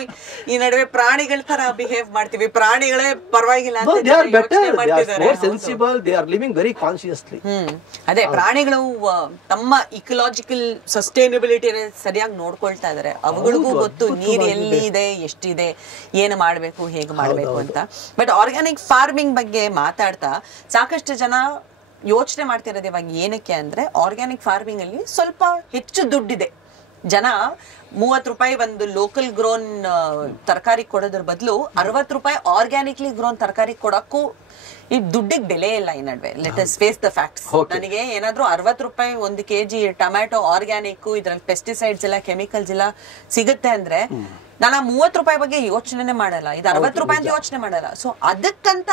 ಈ ನಡುವೆ ಪ್ರಾಣಿಗಳ ತರ ಬಿಹೇವ್ ಮಾಡ್ತೀವಿ. ಪ್ರಾಣಿಗಳೇ ಪರವಾಗಿಲ್ಲ ಅಂತ ಅದೇ ಪ್ರಾಣಿಗಳು ತಮ್ಮ ಇಕಲಾಜಿಕಲ್ ಸಸ್ಟೈನಬಿಲಿಟಿ ಸರಿಯಾಗಿ ನೋಡ್ಕೊಳ್ತಾ ಇದಾರೆ. ಅವುಗಳಿಗೂ ಗೊತ್ತು ನೀರ್ ಎಲ್ಲಿ ಇದೆ, ಎಷ್ಟಿದೆ, ಏನು ಮಾಡ್ಬೇಕು, ಹೇಗೆ ಮಾಡ್ಬೇಕು ಅಂತ. ಬಟ್ ಆರ್ಗ್ಯಾನಿಕ್ ಫಾರ್ಮಿಂಗ್ ಬಗ್ಗೆ ಮಾತಾಡ್ತಾ ಸಾಕಷ್ಟು ಜನ ಯೋಚನೆ ಮಾಡ್ತಿರೋದು ಇವಾಗ ಏನಕ್ಕೆ ಅಂದ್ರೆ, ಆರ್ಗ್ಯಾನಿಕ್ ಫಾರ್ಮಿಂಗ್ ಅಲ್ಲಿ ಸ್ವಲ್ಪ ಹೆಚ್ಚು ದುಡ್ಡಿದೆ. ಜನ 30 ರೂಪಾಯಿ ಒಂದು ಲೋಕಲ್ ಗ್ರೋನ್ ತರಕಾರಿ ಕೊಡೋದ್ರ ಬದಲು 60 ರೂಪಾಯಿ ಆರ್ಗ್ಯಾನಿಕ್ಲಿ ಗ್ರೋನ್ ತರಕಾರಿ ಕೊಡಕ್ಕೂ ಈ ದುಡ್ಡಿಗೆ ಬೆಲೆ ಇಲ್ಲ ಈ ನಡುವೆ. Let us face the facts. ನನಗೆ ಏನಾದ್ರೂ 60 ರೂಪಾಯಿ 1 kg ಟೊಮ್ಯಾಟೊ ಆರ್ಗ್ಯಾನಿಕ್, ಇದ್ರಲ್ಲಿ ಪೆಸ್ಟಿಸೈಡ್ಸ್ ಇಲ್ಲ, ಕೆಮಿಕಲ್ಸ್ ಇಲ್ಲ ಸಿಗುತ್ತೆ ಅಂದ್ರೆ ನಾನು 30 ರೂಪಾಯಿ ಬಗ್ಗೆ ಯೋಚನೆ ಮಾಡಲ್ಲ, ಇದು 60 ರೂಪಾಯಿ ಅಂತ ಯೋಚನೆ ಮಾಡಲ್ಲ. ಸೊ ಅದಕ್ಕಂತ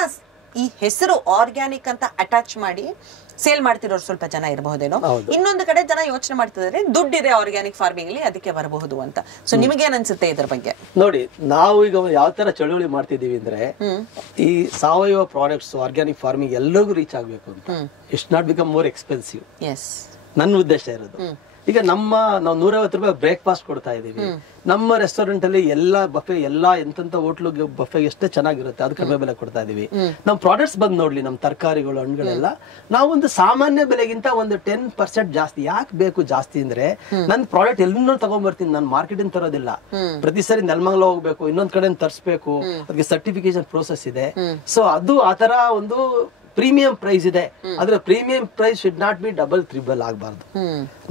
ಈ ಹೆಸರು ಆರ್ಗ್ಯಾನಿಕ್ ಅಂತ ಅಟ್ಯಾಚ್ ಮಾಡಿ ಸೇಲ್ ಮಾಡ್ತಿರೋರು ಸ್ವಲ್ಪ ಜನ ಇರಬಹುದೇನೋ. ಇನ್ನೊಂದು ಕಡೆ ಜನ ಯೋಚನೆ ಮಾಡ್ತಿದ್ದಾರೆ ದುಡ್ಡಿದೆ ಆರ್ಗ್ಯಾನಿಕ್ ಫಾರ್ಮಿಂಗ್ ಅಲ್ಲಿ, ಅದಕ್ಕೆ ಬರಬಹುದು ಅಂತ. ಸೊ ನಿಮಗೇನ್ ಅನ್ಸುತ್ತೆ ಇದ್ರ ಬಗ್ಗೆ? ನೋಡಿ, ನಾವು ಈಗ ಯಾವ ತರ ಚಳುವಳಿ ಮಾಡ್ತಿದೀವಿ ಅಂದ್ರೆ, ಈ ಸಾವಯವ ಪ್ರಾಡಕ್ಟ್ಸ್ ಆರ್ಗ್ಯಾನಿಕ್ ಫಾರ್ಮಿಂಗ್ ಎಲ್ಲರಿಗೂ ರೀಚ್ ಆಗ್ಬೇಕು ಅಂತ. It's not become more expensive. ನನ್ನ ಉದ್ದೇಶ ಇರೋದು. ಈಗ ನಾವು 150 ರೂಪಾಯಿ ಬ್ರೇಕ್ಫಾಸ್ಟ್ ಕೊಡ್ತಾ ಇದೀವಿ. ನಮ್ಮ ರೆಸ್ಟೋರೆಂಟ್ ಅಲ್ಲಿ ಎಲ್ಲಾ ಬಫೆ, ಎಲ್ಲಾ ಎಂತೆಂತ ಹೋಟ್ಲು ಬಫೆ ಎಷ್ಟೇ ಚೆನ್ನಾಗಿರುತ್ತೆ, ಅದು ಕಡಿಮೆ ಬೆಲೆ ಕೊಡ್ತಾ ಇದೀವಿ. ನಮ್ ಪ್ರಾಡಕ್ಟ್ಸ್ ಬಂದ್ ನೋಡ್ಲಿ, ನಮ್ ತರಕಾರಿಗಳು, ಹಣ್ಣುಗಳೆಲ್ಲ ನಾವೊಂದು ಸಾಮಾನ್ಯ ಬೆಲೆಗಿಂತ ಒಂದು 10% ಜಾಸ್ತಿ. ಯಾಕೆ ಬೇಕು ಜಾಸ್ತಿ ಅಂದ್ರೆ, ನನ್ ಪ್ರಾಡಕ್ಟ್ ಎಲ್ಲೂ ತಗೊಂಡ್ಬರ್ತೀನಿ, ನಾನು ಮಾರ್ಕೆಟಿಂಗ್ ತರೋದಿಲ್ಲ. ಪ್ರತಿ ಸರಿ ನೆಲಮಂಗಲ ಹೋಗ್ಬೇಕು, ಇನ್ನೊಂದ್ ಕಡೆ ತರಿಸ್ಬೇಕು, ಅದಕ್ಕೆ ಸರ್ಟಿಫಿಕೇಶನ್ ಪ್ರೋಸೆಸ್ ಇದೆ. ಸೊ ಅದು ಆತರ ಒಂದು ಪ್ರೀಮಿಯಂ ಪ್ರೈಸ್ ಇದೆ. ಆದ್ರೆ premium price should not be double triple ಆಗಬಾರ್ದು.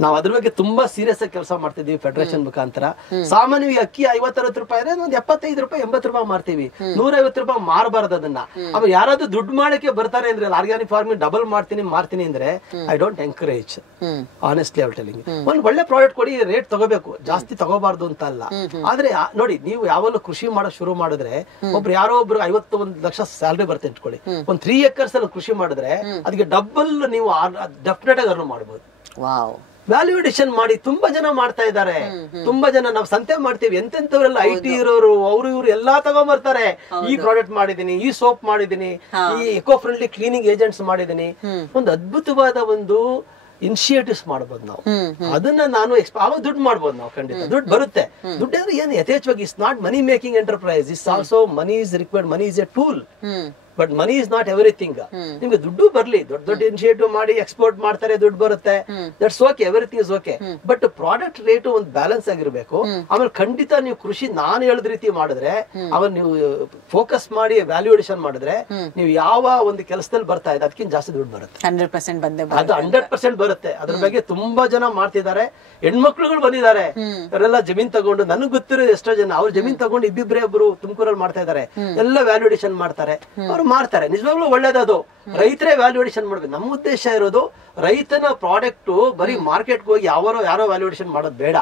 ನಾವು ಅದ್ರ ಬಗ್ಗೆ ತುಂಬಾ ಸೀರಿಯಸ್ ಆಗಿ ಕೆಲಸ ಮಾಡ್ತಿದೀವಿ ಫೆಡರೇಷನ್ ಮುಖಾಂತರ. ಸಾಮಾನ್ಯವಾಗಿ ಅಕ್ಕಿ 50-60 ರೂಪಾಯಿ ಅಂದ್ರೆ ಒಂದು 75 ರೂಪಾಯಿ 80 ರೂಪಾಯಿ ಮಾರ್ತೀವಿ. 150 ರೂಪಾಯಿ ಮಾರಬಾರ್ದು ಅದನ್ನ. ಆಮೇಲೆ ಯಾರಾದ್ರೂ ದುಡ್ಡು ಮಾಡಕ್ಕೆ ಬರ್ತಾರೆ ಅಂದ್ರೆ, ಆರ್ಗ್ಯಾನಿಕ್ ಫಾರ್ಮಿಂಗ್ ಡಬಲ್ ಮಾರ್ತೀನಿ ಅಂದ್ರೆ I don't encourage. Honestly I will telling. ಒಂದ್ ಒಳ್ಳೆ ಪ್ರಾಡಕ್ಟ್ ಕೊಡಿ, ರೇಟ್ ತಗೋಬೇಕು, ಜಾಸ್ತಿ ತಗೋಬಾರ್ದು ಅಂತ ಅಲ್ಲ. ಆದ್ರೆ ನೋಡಿ, ನೀವು ಯಾವಾಗಲೂ ಕೃಷಿ ಮಾಡಕ್ ಶುರು ಮಾಡಿದ್ರೆ, ಯಾರೋ ಒಬ್ರು 51 ಲಕ್ಷ ಸ್ಯಾಲರಿ ಬರುತ್ತೆ ಇಟ್ಕೊಳ್ಳಿ, ಒಂದ್ 3 acres ಅಲ್ಲಿ ಕೃಷಿ ಮಾಡಿದ್ರೆ ಅದಕ್ಕೆ ಡಬಲ್ ನೀವು ಡೆಫಿನೆಟ್ ಆಗಿ ಅರ್ನ್ ಮಾಡಬಹುದು. ವ್ಯಾಲ್ಯೂ ಅಡಿಷನ್ ಮಾಡಿ ತುಂಬಾ ಜನ ಮಾಡ್ತಾ ಇದ್ದಾರೆ. ತುಂಬಾ ಜನ ನಾವು ಸಂತೆ ಮಾಡ್ತೀವಿ, ಎಂತೆಂತವರೆಲ್ಲ IT ಇರೋರು, ಅವರು ಇವರು ಎಲ್ಲಾ ತಗೊಂಡ್ಬರ್ತಾರೆ. ಈ ಪ್ರಾಡಕ್ಟ್ ಮಾಡಿದೀನಿ, ಈ ಸೋಪ್ ಮಾಡಿದೀನಿ, ಈ ಎಕೋ ಫ್ರೆಂಡ್ಲಿ ಕ್ಲೀನಿಂಗ್ ಏಜೆಂಟ್ಸ್ ಮಾಡಿದೀನಿ. ಒಂದು ಅದ್ಭುತವಾದ ಒಂದು ಇನಿಷಿಯೇಟಿವ್ಸ್ ಮಾಡ್ಬೋದು ನಾವು. ಅದನ್ನ ನಾನು ಅವಾಗ ದುಡ್ಡು ಮಾಡ್ಬೋದು ನಾವು, ಖಂಡಿತ ದುಡ್ಡು ಬರುತ್ತೆ. ದುಡ್ಡು ಅಂದ್ರೆ ಏನು ಯಥೇಚ್ಛವಾಗಿ it's not money making enterprise, it's also money is required, money is A tool, but money is not everything. ನಿಮ್ಗೆ ದುಡ್ಡು ಬರ್ಲಿ, ದೊಡ್ಡ ದೊಡ್ಡ ಇನಿಷಿಯೇಟಿವ್ ಮಾಡಿ ಎಕ್ಸ್ಪೋರ್ಟ್ ಮಾಡ್ತಾರೆ, ದುಡ್ಡು ಬರುತ್ತೆ, that's okay, everything is okay. But product rate ಒಂದು ಬ್ಯಾಲೆನ್ಸ್ ಆಗಿರ್ಬೇಕು. ಆಮೇಲೆ ಖಂಡಿತ ನೀವು ಕೃಷಿ ನಾನು ಹೇಳಿದ ರೀತಿ ಮಾಡಿದ್ರೆ, ಆಮೇಲೆ ನೀವು ಫೋಕಸ್ ಮಾಡಿ ವ್ಯಾಲ್ಯೂ ಅಡಿಷನ್ ಮಾಡಿದ್ರೆ, ನೀವು ಯಾವ ಒಂದು ಕೆಲಸದಲ್ಲಿ ಬರ್ತಾ ಇದೆ ಅದಕ್ಕಿಂತ ಜಾಸ್ತಿ ದುಡ್ಡು ಬರುತ್ತೆ. 100% ಬಂದೇ ಅದು 100% ಬರುತ್ತೆ. ಅದ್ರ ಬಗ್ಗೆ ತುಂಬಾ ಜನ ಮಾಡ್ತಿದ್ದಾರೆ. ಹೆಣ್ಮಕ್ಳುಗಳು ಬಂದಿದ್ದಾರೆ, ಅವರೆಲ್ಲ ಜಮೀನ್ ತಗೊಂಡು, ನನಗ್ ಗೊತ್ತಿರೋ ಎಷ್ಟೋ ಜನ ಅವ್ರು ಜಮೀನ್ ತಗೊಂಡು ಇಬ್ಬಿಬ್ರೆ ಒಬ್ರು ತುಮಕೂರಲ್ಲಿ ಮಾಡ್ತಾ ಇದ್ದಾರೆ, ಎಲ್ಲ ವ್ಯಾಲ್ಯೂ ಅಡಿಷನ್ ಮಾಡ್ತಾರೆ, ಅವ್ರು ಮಾಡ್ತಾರೆ. ನಿಜವಾಗ್ಲೂ ಒಳ್ಳೇದದು. ರೈತರೇ ವ್ಯಾಲ್ಯೂ ಅಡಿಷನ್ ಮಾಡ್ಬೇಕು. ನಮ್ಮ ಉದ್ದೇಶ ಇರೋದು ರೈತನ ಪ್ರಾಡಕ್ಟ್ ಬರೀ ಮಾರ್ಕೆಟ್ಗೆ ಹೋಗಿ ಯಾರೋ ವ್ಯಾಲ್ಯೂ ಅಡಿಷನ್ ಮಾಡೋದು ಬೇಡ,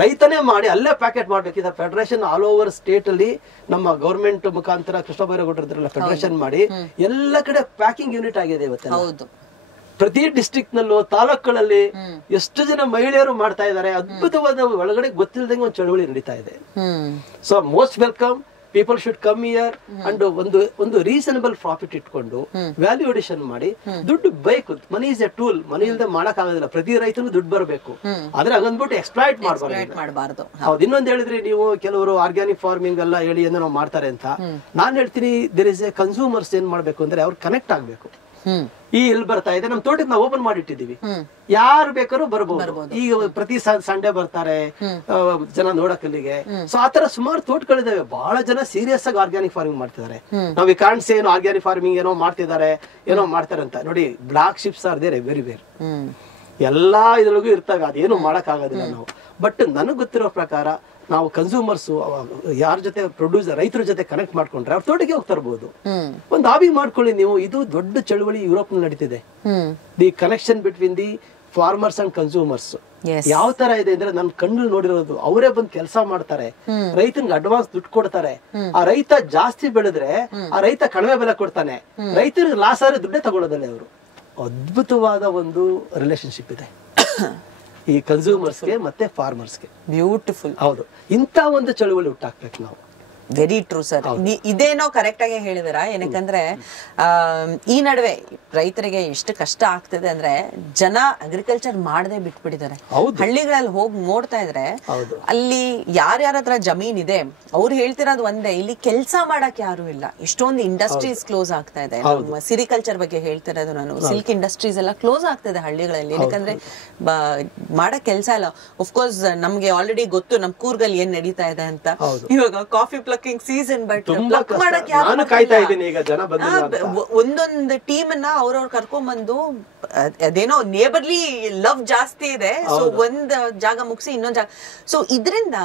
ರೈತನೇ ಮಾಡಿ ಅಲ್ಲೇ ಪ್ಯಾಕೆಟ್ ಮಾಡ್ಬೇಕು. ಇದು ಫೆಡರೇಷನ್ ಆಲ್ ಓವರ್ ಸ್ಟೇಟ್ ಅಲ್ಲಿ ನಮ್ಮ ಗವರ್ಮೆಂಟ್ ಮುಖಾಂತರ ಕೃಷ್ಣ ಬೈರೇಗೌಡರಲ್ಲ ಫೆಡರೇಷನ್ ಮಾಡಿ ಎಲ್ಲ ಕಡೆ ಪ್ಯಾಕಿಂಗ್ ಯೂನಿಟ್ ಆಗಿದೆ ಇವತ್ತು. ಪ್ರತಿ ಡಿಸ್ಟ್ರಿಕ್ಟ್ ನಲ್ಲೂ ತಾಲೂಕುಗಳಲ್ಲಿ ಎಷ್ಟು ಜನ ಮಹಿಳೆಯರು ಮಾಡ್ತಾ ಇದ್ದಾರೆ. ಅದ್ಭುತವಾದ ಒಳಗಡೆ ಗೊತ್ತಿಲ್ಲದಂಗೆ ಒಂದು ಚಳವಳಿ ನಡೀತಾ ಇದೆ. So most welcome, people should come here and ಒಂದು ರೀಸನಬಲ್ ಪ್ರಾಫಿಟ್ ಇಟ್ಕೊಂಡು ವ್ಯಾಲ್ಯೂ ಅಡಿಷನ್ ಮಾಡಿ ದುಡ್ಡು ಬೇಕು. ಮನಿ ಇಸ್ ಎ ಟೂಲ್, ಮನಿ ಇಲ್ಲದೆ ಮಾಡಕ್ ಆಗೋದಿಲ್ಲ. ಪ್ರತಿ ರೈತನು ದುಡ್ಡು ಬರಬೇಕು, ಆದ್ರೆ ಹಂಗಂದ್ಬಿಟ್ಟು ಎಕ್ಸ್ಪ್ಲಾಯ್ಟ್ ಮಾಡಬಾರ್ದು. ಹೌದು. ಇನ್ನೊಂದು ಹೇಳಿದ್ರಿ ನೀವು, ಕೆಲವರು ಆರ್ಗ್ಯಾನಿಕ್ ಫಾರ್ಮಿಂಗ್ ಎಲ್ಲ ಹೇಳಿ ಏನೋ ನಾವು ಮಾಡ್ತಾರೆ ಅಂತ. ನಾನ್ ಹೇಳ್ತೀನಿ, ದೇರ್ ಇಸ್ ಎ ಕನ್ಸ್ಯೂಮರ್ಸ್ ಏನ್ ಮಾಡ್ಬೇಕು ಅಂದ್ರೆ ಅವ್ರು ಕನೆಕ್ಟ್ ಆಗ್ಬೇಕು. ಈ ಇಲ್ಲಿ ಬರ್ತಾ ಇದೆ, ನಮ್ ತೋಟಕ್ಕೆ ನಾವು ಓಪನ್ ಮಾಡಿಟ್ಟಿದೀವಿ, ಯಾರು ಬೇಕಾದ್ರೂ ಬರ್ಬೋದು. ಈಗ ಪ್ರತಿ ಸಂಡೇ ಬರ್ತಾರೆ ಜನ ನೋಡಕ್ ಇಲ್ಲಿಗೆ. ಸೊ ಆತರ ಸುಮಾರು ತೋಟಗಳಿದಾವೆ. ಬಹಳ ಜನ ಸೀರಿಯಸ್ ಆಗಿ ಆರ್ಗ್ಯಾನಿಕ್ ಫಾರ್ಮಿಂಗ್ ಮಾಡ್ತಿದ್ದಾರೆ. ನಾವು ಈ ಕಾಣಿಸಿ ಏನೋ ಆರ್ಗ್ಯಾನಿಕ್ ಫಾರ್ಮಿಂಗ್ ಏನೋ ಮಾಡ್ತಿದ್ದಾರೆ, ಏನೋ ಮಾಡ್ತಾರೆ ಅಂತ ನೋಡಿ. Black sheeps are there everywhere, ಎಲ್ಲಾ ಇದ್ರೊಳಗೂ ಇರ್ತಾವೆ, ಅದೇನು ಮಾಡಕ್ ಆಗೋದಿಲ್ಲ ನಾವು. ಬಟ್ ನನಗ್ ಗೊತ್ತಿರೋ ಪ್ರಕಾರ ನಾವು ಕನ್ಸ್ಯೂಮರ್ಸ್ ಯಾರ ಜೊತೆ ಪ್ರೊಡ್ಯೂಸರ್ ರೈತರ ಜೊತೆ ಕನೆಕ್ಟ್ ಮಾಡ್ಕೊಂಡ್ರೆ ಅವ್ರ ತೋಟಕ್ಕೆ ಹೋಗಿ ತರಬಹುದು. ಒಂದು ಹಾಬಿ ಮಾಡ್ಕೊಳ್ಳಿ ನೀವು. ಇದು ದೊಡ್ಡ ಚಳವಳಿ ಯುರೋಪ್ ನಲ್ಲಿ ನಡೀತಿದೆ, the connection between the farmers and consumers. ಯಾವ ತರ ಇದೆ ಅಂದ್ರೆ ನನ್ ಕಣ್ಣು ನೋಡಿರೋದು, ಅವರೇ ಬಂದು ಕೆಲಸ ಮಾಡ್ತಾರೆ, ರೈತನಿಗೆ ಅಡ್ವಾನ್ಸ್ ದುಡ್ಡು ಕೊಡ್ತಾರೆ. ಆ ರೈತ ಜಾಸ್ತಿ ಬೆಳೆದ್ರೆ ಆ ರೈತ ಕಡಿಮೆ ಬೆಲೆ ಕೊಡ್ತಾನೆ, ರೈತರಿಗೆ ಲಾಸ್ ಆದ್ರೆ ದುಡ್ಡೇ ತಗೊಳ್ಳೋದಲ್ಲ ಅವರು. ಅದ್ಭುತವಾದ ಒಂದು ರಿಲೇಶನ್ಶಿಪ್ ಇದೆ ಈ ಕನ್ಸ್ಯೂಮರ್ಸ್ಗೆ ಮತ್ತೆ ಫಾರ್ಮರ್ಸ್ಗೆ. ಬ್ಯೂಟಿಫುಲ್. ಹೌದು, ಇಂತ ಒಂದು ಚಳುವಳಿ ಹುಟ್ಟಾಕ್ಬೇಕು ನಾವು. Very true sir. ಇದೇನೋ ಕರೆಕ್ಟ್ ಆಗಿ ಹೇಳಿದಿರ. ಏನಕ್ಕಂದ್ರೆ ಈ ನಡುವೆ ರೈತರಿಗೆ ಎಷ್ಟು ಕಷ್ಟ ಆಗ್ತದೆ ಅಂದ್ರೆ ಜನ ಅಗ್ರಿಕಲ್ಚರ್ ಮಾಡದೆ ಬಿಟ್ಬಿಟ್ಟಿದ್ದಾರೆ. ಹಳ್ಳಿಗಳಲ್ಲಿ ಹೋಗಿ ನೋಡ್ತಾ ಇದ್ರೆ ಅಲ್ಲಿ ಯಾರ್ಯಾರ ಹತ್ರ ಜಮೀನ್ ಇದೆ ಅವ್ರು ಹೇಳ್ತಿರೋದು ಒಂದೇ, ಇಲ್ಲಿ ಕೆಲಸ ಮಾಡಕ್ ಯಾರು ಇಲ್ಲ. ಎಷ್ಟೊಂದು ಇಂಡಸ್ಟ್ರೀಸ್ ಕ್ಲೋಸ್ ಆಗ್ತಾ ಇದೆ. ನಮ್ಮ ಸಿರಿಕಲ್ಚರ್ ಬಗ್ಗೆ ಹೇಳ್ತಿರೋದು ನಾನು. ಸಿಲ್ಕ್ ಇಂಡಸ್ಟ್ರೀಸ್ ಎಲ್ಲ ಕ್ಲೋಸ್ ಆಗ್ತದೆ ಹಳ್ಳಿಗಳಲ್ಲಿ. ಏನಕ್ಕಂದ್ರೆ ಮಾಡಕ್ ಕೆಲಸ ಇಲ್ಲ. ಅಫ್ಕೋರ್ಸ್ ನಮ್ಗೆ ಆಲ್ರೆಡಿ ಗೊತ್ತು ನಮ್ ಕೂರ್ಗಲ್ಲಿ ಏನ್ ನಡೀತಾ ಇದೆ ಅಂತ. ಇವಾಗ coffee plucking season, but pluck ಮಾಡಕ್ ಒಂದೊಂದು ಟೀಮ್ ಅನ್ನ ಅವ್ರವ್ರು ಕರ್ಕೊಂಡ್ ಬಂದು, ಅದೇನೋ ನೇಬರ್ಲಿ ಲವ್ ಜಾಸ್ತಿ ಇದೆ. ಸೊ ಒಂದ್ ಜಾಗ ಮುಗಿಸಿ ಇನ್ನೊಂದ್ ಜಾಗ. ಸೊ ಇದ್ರಿಂದ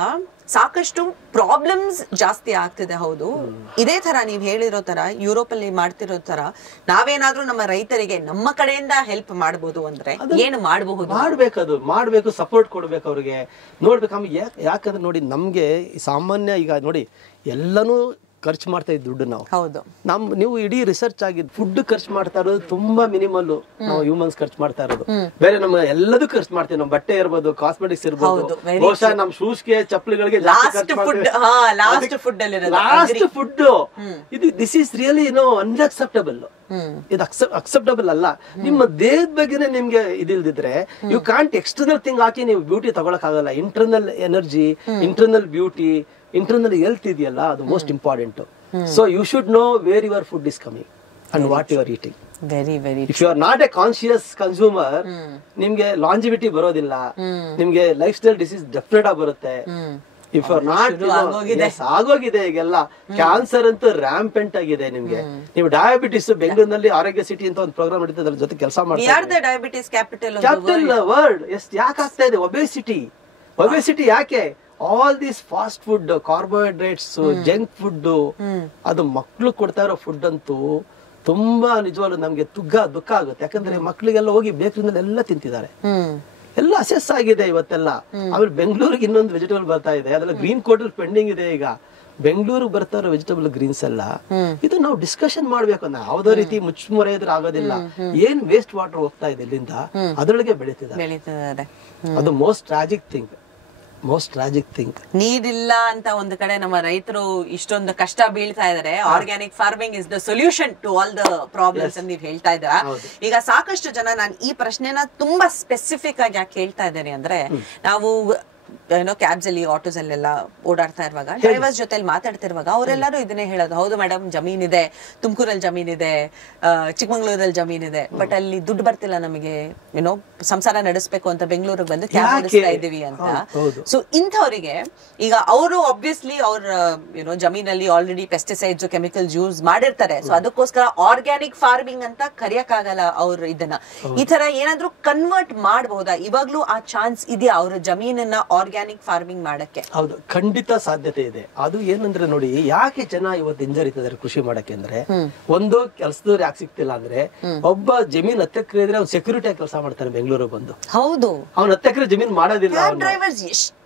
ಸಾಕಷ್ಟು ಪ್ರಾಬ್ಲಮ್ಸ್ ಜಾಸ್ತಿ ಆಗ್ತಿದೆ. ಹೌದು, ಇದೇ ತರ ನೀವ್ ಹೇಳಿರೋ ತರ ಯುರೋಪ್ ಅಲ್ಲಿ ಮಾಡ್ತಿರೋ ತರ ನಾವೇನಾದ್ರೂ ನಮ್ಮ ರೈತರಿಗೆ ನಮ್ಮ ಕಡೆಯಿಂದ ಹೆಲ್ಪ್ ಮಾಡಬಹುದು ಅಂದ್ರೆ ಏನು ಮಾಡಬಹುದು? ಮಾಡ್ಬೇಕು, ಸಪೋರ್ಟ್ ಕೊಡ್ಬೇಕು ಅವ್ರಿಗೆ. ನೋಡ್ಬೇಕು. ಯಾಕಂದ್ರೆ ನೋಡಿ, ನಮ್ಗೆ ಸಾಮಾನ್ಯ ಈಗ ನೋಡಿ ಎಲ್ಲಾನು ಖರ್ಚು ಮಾಡ್ತಾ ಇದ್ ದುಡ್ಡು ನಾವು. ಹೌದು. ನೀವು ಇಡೀ ರಿಸರ್ಚ್ ಆಗಿ ಫುಡ್ ಖರ್ಚು ಮಾಡ್ತಾ ಇರೋದು ತುಂಬಾ ಮಿನಿಮಲ್. ನಾವು ಹ್ಯೂಮನ್ಸ್ ಖರ್ಚು ಮಾಡ್ತಾ ಇರೋದು ಬೇರೆ. ನಮ್ಮ ಎಲ್ಲದೂ ಖರ್ಚು ಮಾಡ್ತೀವಿ. ನಮ್ಮ ಬಟ್ಟೆ ಇರ್ಬೋದು, ಕಾಸ್ಮೆಟಿಕ್ಸ್ ಇರ್ಬೋದು, ಬಹುಶಃ ನಮ್ ಶೂಸ್ಗೆ ಚಪ್ಪಲಿಗಳಿಗೆ ಲಾಸ್ಟ್ ಫುಡ್. ಇದು ದಿಸ್ ಈಸ್ ರಿಯಲಿ ಅನ್ಅಕ್ಸೆಪ್ಟಬಲ್. ಇದು ಅಕ್ಸೆಪ್ಟಬಲ್ ಅಲ್ಲ. ನಿಮ್ಮ ದೇಹದ ಬಗ್ಗೆನೆ ನಿಮ್ಗೆ ಇದಿಲ್ದಿದ್ರೆ ಯು ಕಾಂಟ್ ಎಕ್ಸ್ಟರ್ನಲ್ ಥಿಂಗ್ ಹಾಕಿ ನೀವು ಬ್ಯೂಟಿ ತಗೊಳಕ್ ಆಗಲ್ಲ. Internal energy, internal beauty, internal health ಇದೆಯಲ್ಲ, ಅದು most important. So you should know where your food is coming and what you are eating. If you are not a conscious consumer, ನಿಮ್ಗೆ longevity ಬರೋದಿಲ್ಲ, ನಿಮ್ಗೆ life style disease definite ಆಗಿ ಬರುತ್ತೆ. If you are not ಆಗೋಗಿದೆ ಈಗೆಲ್ಲ. Cancer ಅಂತೂ rampant ಆಗಿದೆ ನಿಮ್ಗೆ. ನೀವು ಡಯಾಬಿಟಿಸ್, ಬೆಂಗಳೂರಿನಲ್ಲಿ ಆರೋಗ್ಯ ಸಿಟಿ ಅಂತ ಒಂದು ಪ್ರೋಗ್ರಾಮ್ ನಡೀತದೆ, ಅದ್ರ ಜೊತೆ ಕೆಲಸ ಮಾಡ್ತಾರೆ. Capital world. ಯಾಕೆ ಆಗ್ತಾ ಇದೆ ಒಬೆಸಿಟಿ? ಯಾಕೆ? All this fast food, carbohydrates, junk food, ಅದು ಮಕ್ಳು ಕೊಡ್ತಾ ಇರೋ ಫುಡ್ ಅಂತೂ ತುಂಬಾ ನಿಜವಾಗ್ಲೂ ನಮ್ಗೆ ದುಃಖ ಆಗುತ್ತೆ. ಯಾಕಂದ್ರೆ ಮಕ್ಳಿಗೆಲ್ಲ ಹೋಗಿ ಬೇಕರಿನಲ್ಲಿ ಎಲ್ಲ ತಿಂತಿದ್ದಾರೆ, ಎಲ್ಲ ಅಸೆಸ್ ಆಗಿದೆ ಇವತ್ತೆಲ್ಲ. ಆಮೇಲೆ ಬೆಂಗಳೂರಿಗೆ ಇನ್ನೊಂದು ವೆಜಿಟೇಬಲ್ ಬರ್ತಾ ಇದೆ, ಅದೆಲ್ಲ ಗ್ರೀನ್ ಕೋಟ್ ಪೆಂಡಿಂಗ್ ಇದೆ. ಈಗ ಬೆಂಗಳೂರಿಗೆ ಬರ್ತಾ ಇರೋ ವೆಜಿಟೇಬಲ್ ಗ್ರೀನ್ಸ್ ಎಲ್ಲ ಇದು ನಾವು ಡಿಸ್ಕಷನ್ ಮಾಡ್ಬೇಕು. ಯಾವುದೋ ರೀತಿ ಮುಚ್ಚುಮರೆ ಇದ್ರೆ ಆಗೋದಿಲ್ಲ. ಏನ್ ವೇಸ್ಟ್ ವಾಟರ್ ಹೋಗ್ತಾ ಇದೆ ಇಲ್ಲಿಂದ, ಅದ್ರೊಳಗೆ ಬೆಳೀತಿದ್ದಾರೆ. ಅದು most tragic thing. Most tragic thing. ನೀರಿಲ್ಲ ಅಂತ ಒಂದು ಕಡೆ ನಮ್ಮ ರೈತರು ಇಷ್ಟೊಂದು ಕಷ್ಟ ಬೀಳ್ತಾ ಇದಾರೆ. Organic farming is the solution to all the problems ಅಂತ ನೀವು ಹೇಳ್ತಾ ಇದ್ದೀರಾ. ಈಗ ಸಾಕಷ್ಟು ಜನ, ನಾನು ಈ ಪ್ರಶ್ನೆನ ತುಂಬಾ ಸ್ಪೆಸಿಫಿಕ್ ಆಗಿ ಯಾಕೆ ಹೇಳ್ತಾ ಇದ್ದೇನೆ ಅಂದ್ರೆ, ನಾವು ಏನೋ ಕ್ಯಾಬ್ಸ್ ಅಲ್ಲಿ ಆಟೋಸ್ ಅಲ್ಲೆಲ್ಲ ಓಡಾಡ್ತಾ ಇರುವಾಗ ಡ್ರೈವರ್ಸ್ ಜೊತೆ ಮಾತಾಡ್ತಿರುವಾಗ ಅವರೆಲ್ಲರೂ ಇದನ್ನೇ ಹೇಳೋದು, ಹೌದು ಮೇಡಮ್ ಜಮೀನಿದೆ, ತುಮಕೂರಲ್ಲಿ ಜಮೀನಿದೆ, ಚಿಕ್ಕಮಂಗ್ಳೂರಲ್ಲಿ ಜಮೀನಿದೆ, ಬಟ್ ಅಲ್ಲಿ ದುಡ್ಡು ಬರ್ತಿಲ್ಲ ನಮಗೆ, ಏನೋ ಸಂಸಾರ ನಡೆಸಬೇಕು ಅಂತ ಬೆಂಗಳೂರಿಗೆ ಬಂದು ಕ್ಯಾಬ್ ಓಡಿಸ್ತಾ ಇದೀವಿ ಅಂತ. ಸೊ ಇಂಥವರಿಗೆ ಈಗ ಅವರು ಆಬ್ವಿಯಸ್ಲಿ ಅವ್ರ ಏನೋ ಜಮೀನಲ್ಲಿ ಆಲ್ರೆಡಿ ಪೆಸ್ಟಿಸೈಡ್ಸ್ ಕೆಮಿಕಲ್ಸ್ ಯೂಸ್ ಮಾಡಿರ್ತಾರೆ. ಸೊ ಅದಕ್ಕೋಸ್ಕರ ಆರ್ಗ್ಯಾನಿಕ್ ಫಾರ್ಮಿಂಗ್ ಅಂತ ಕರಿಯಕ್ಕಾಗಲ್ಲ ಅವ್ರು ಇದನ್ನ. ಈ ತರ ಏನಾದ್ರೂ ಕನ್ವರ್ಟ್ ಮಾಡಬಹುದಾ? ಇವಾಗ್ಲೂ ಆ ಚಾನ್ಸ್ ಇದೆಯಾ ಅವ್ರ ಜಮೀನನ್ನ ಆರ್ಗ್ಯಾನಿಕ್ ಫಾರ್ಮಿಂಗ್ ಮಾಡಕ್ಕೆ? ಹೌದು, ಖಂಡಿತ ಸಾಧ್ಯತೆ ಇದೆ. ಅದು ಏನಂದ್ರೆ ನೋಡಿ, ಯಾಕೆ ಜನ ಇವತ್ತು ಹಿಂಜರಿತಿದ್ದಾರೆ ಕೃಷಿ ಮಾಡಕ್ಕೆ ಅಂದ್ರೆ, ಒಂದು ಕೆಲಸದವ್ರು ಯಾಕೆ ಸಿಗ್ತಿಲ್ಲ ಅಂದ್ರೆ, ಒಬ್ಬ ಜಮೀನ್ 10 ಎಕರೆ ಇದ್ರೆ ಅವ್ನು ಸೆಕ್ಯೂರಿಟಿ ಕೆಲಸ ಮಾಡ್ತಾನೆ ಬೆಂಗಳೂರಿಗೆ ಬಂದು. ಹೌದು, ಅವ್ನು 10 ಎಕರೆ ಜಮೀನ್ ಮಾಡೋದಿಲ್ಲ. ಡ್ರೈವರ್ಸ್ ಎಷ್ಟು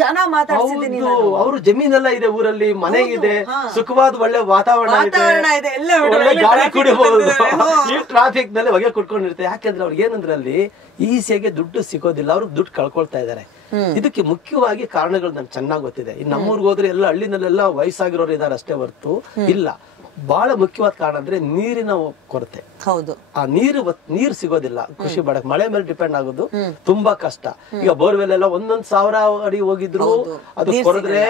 ಜನ ಮಾತಾಡ್ತಿದ್ದೀನಿ, ಅವ್ರು ಜಮೀನೆಲ್ಲ ಇದೆ, ಊರಲ್ಲಿ ಮನೆ ಇದೆ, ಸುಖವಾದ ಒಳ್ಳೆ ವಾತಾವರಣ ಇದೆ, ಒಳ್ಳೆ ಗಾಳಿ ಕುಡಿಬಹುದು. ಈ ಟ್ರಾಫಿಕ್ ನಲ್ಲಿ ಹೊಗೆ ಕುಟ್ಕೊಂಡಿರುತ್ತೆ. ಯಾಕೆಂದ್ರೆ ಅವ್ರಿಗೆ ಏನಂದ್ರೆ ಅಲ್ಲಿ ಈಸಿಯಾಗಿ ದುಡ್ಡು ಸಿಗೋದಿಲ್ಲ, ಅವ್ರಿಗೆ ದುಡ್ಡು ಕಳ್ಕೊಳ್ತಾ ಇದಾರೆ. ಇದಕ್ಕೆ ಮುಖ್ಯವಾಗಿ ಕಾರಣಗಳು ನನ್ಗೆ ಚೆನ್ನಾಗಿ ಗೊತ್ತಿದೆ. ಇನ್ನು ನಮ್ಮೂರ್ಗೆ ಹೋದ್ರೆ ಎಲ್ಲ ಹಳ್ಳಿನಲ್ಲೆಲ್ಲ ವಯಸ್ಸಾಗಿರೋರು ಇದಾರೆ ಅಷ್ಟೇ ಹೊರತು ಇಲ್ಲ. ಬಹಳ ಮುಖ್ಯವಾದ ಕಾರಣ ಅಂದ್ರೆ ನೀರಿನ ಕೊರತೆ. ಹೌದು, ಆ ನೀರು ಸಿಗೋದಿಲ್ಲ ಕೃಷಿ ಮಾಡಕ್. ಮಳೆ ಮೇಲೆ ಡಿಪೆಂಡ್ ಆಗೋದು ತುಂಬಾ ಕಷ್ಟ. ಈಗ ಬೋರ್ವೆಲ್ ಎಲ್ಲ 1,000 ಅಡಿ ಹೋಗಿದ್ರು ಅದು ಕೊರೆದ್ರೆ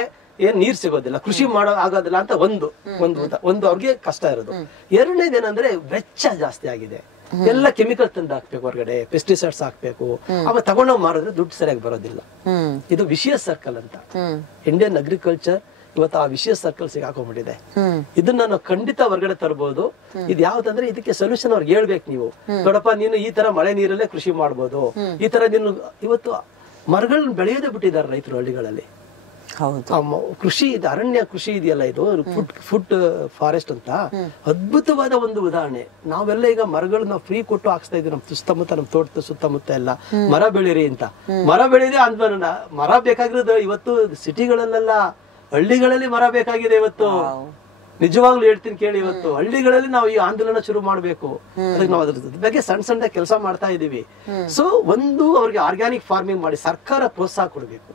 ಏನ್ ನೀರ್ ಸಿಗೋದಿಲ್ಲ, ಕೃಷಿ ಮಾಡೋ ಆಗೋದಿಲ್ಲ ಅಂತ ಒಂದು ಅವ್ರಿಗೆ ಕಷ್ಟ ಇರೋದು. ಎರಡನೇದೇನಂದ್ರೆ ವೆಚ್ಚ ಜಾಸ್ತಿ ಆಗಿದೆ. ಎಲ್ಲ ಕೆಮಿಕಲ್ ತಂದು ಹಾಕ್ಬೇಕು, ಹೊರಗಡೆ ಪೆಸ್ಟಿಸೈಡ್ಸ್ ಹಾಕ್ಬೇಕು, ಆಮೇಲೆ ತಗೊಂಡೋಗಿ ಮಾರಿದ್ರೆ ದುಡ್ಡು ಸರಿಯಾಗಿ ಬರೋದಿಲ್ಲ. ಇದು ವಿಷಿಯಸ್ ಸರ್ಕಲ್ ಅಂತ. ಇಂಡಿಯನ್ ಅಗ್ರಿಕಲ್ಚರ್ ಇವತ್ತು ಆ ವಿಷಯ ಸರ್ಕಲ್ ಸಿಗಾಕೊಂಡ್ಬಿಟ್ಟಿದೆ. ಇದನ್ನ ನಾವು ಖಂಡಿತ ಹೊರಗಡೆ ತರಬಹುದು. ಇದು ಯಾವ್ದಂದ್ರೆ ಇದಕ್ಕೆ ಸೊಲ್ಯೂಷನ್ ಅವ್ರಿಗೆ ಹೇಳ್ಬೇಕು. ನೀವು ನೋಡಪ್ಪ, ನೀನು ಈ ತರ ಮಳೆ ನೀರಲ್ಲೇ ಕೃಷಿ ಮಾಡ್ಬೋದು, ಈ ತರ ನೀನು ಇವತ್ತು ಮರಗಳನ್ನ ಬೆಳೆಯೋದೇ ಬಿಟ್ಟಿದ್ದಾರೆ ರೈತರು ಹಳ್ಳಿಗಳಲ್ಲಿ. ಕೃಷಿ ಇದು ಅರಣ್ಯ ಕೃಷಿ ಇದೆಯಲ್ಲ, ಇದು ಫುಡ್ ಫಾರೆಸ್ಟ್ ಅಂತ ಅದ್ಭುತವಾದ ಒಂದು ಉದಾಹರಣೆ. ನಾವೆಲ್ಲ ಈಗ ಮರಗಳನ್ನ ಫ್ರೀ ಕೊಟ್ಟು ಹಾಕ್ಸ್ತಾ ಇದ್ವಿ ನಮ್ಮ ಸುತ್ತಮುತ್ತ, ನಮ್ಮ ತೋಟದ ಸುತ್ತಮುತ್ತ ಎಲ್ಲ ಮರ ಬೆಳೀರಿ ಅಂತ. ಮರ ಬೆಳೆದೇ ಆಂದೋಲನ. ಮರ ಬೇಕಾಗಿರೋದು ಇವತ್ತು ಸಿಟಿಗಳಲ್ಲೆಲ್ಲ, ಹಳ್ಳಿಗಳಲ್ಲಿ ಮರ ಬೇಕಾಗಿದೆ ಇವತ್ತು. ನಿಜವಾಗ್ಲೂ ಹೇಳ್ತೀನಿ ಕೇಳಿ, ಇವತ್ತು ಹಳ್ಳಿಗಳಲ್ಲಿ ನಾವು ಈ ಆಂದೋಲನ ಶುರು ಮಾಡ್ಬೇಕು. ಅದಕ್ಕೆ ನಾವು ಅದ್ರ ಬಗ್ಗೆ ಸಣ್ಣ ಕೆಲಸ ಮಾಡ್ತಾ ಇದೀವಿ. ಸೊ ಒಂದು ಅವ್ರಿಗೆ ಆರ್ಗ್ಯಾನಿಕ್ ಫಾರ್ಮಿಂಗ್ ಮಾಡಿ ಸರ್ಕಾರ ಪ್ರೋತ್ಸಾಹ ಕೊಡ್ಬೇಕು.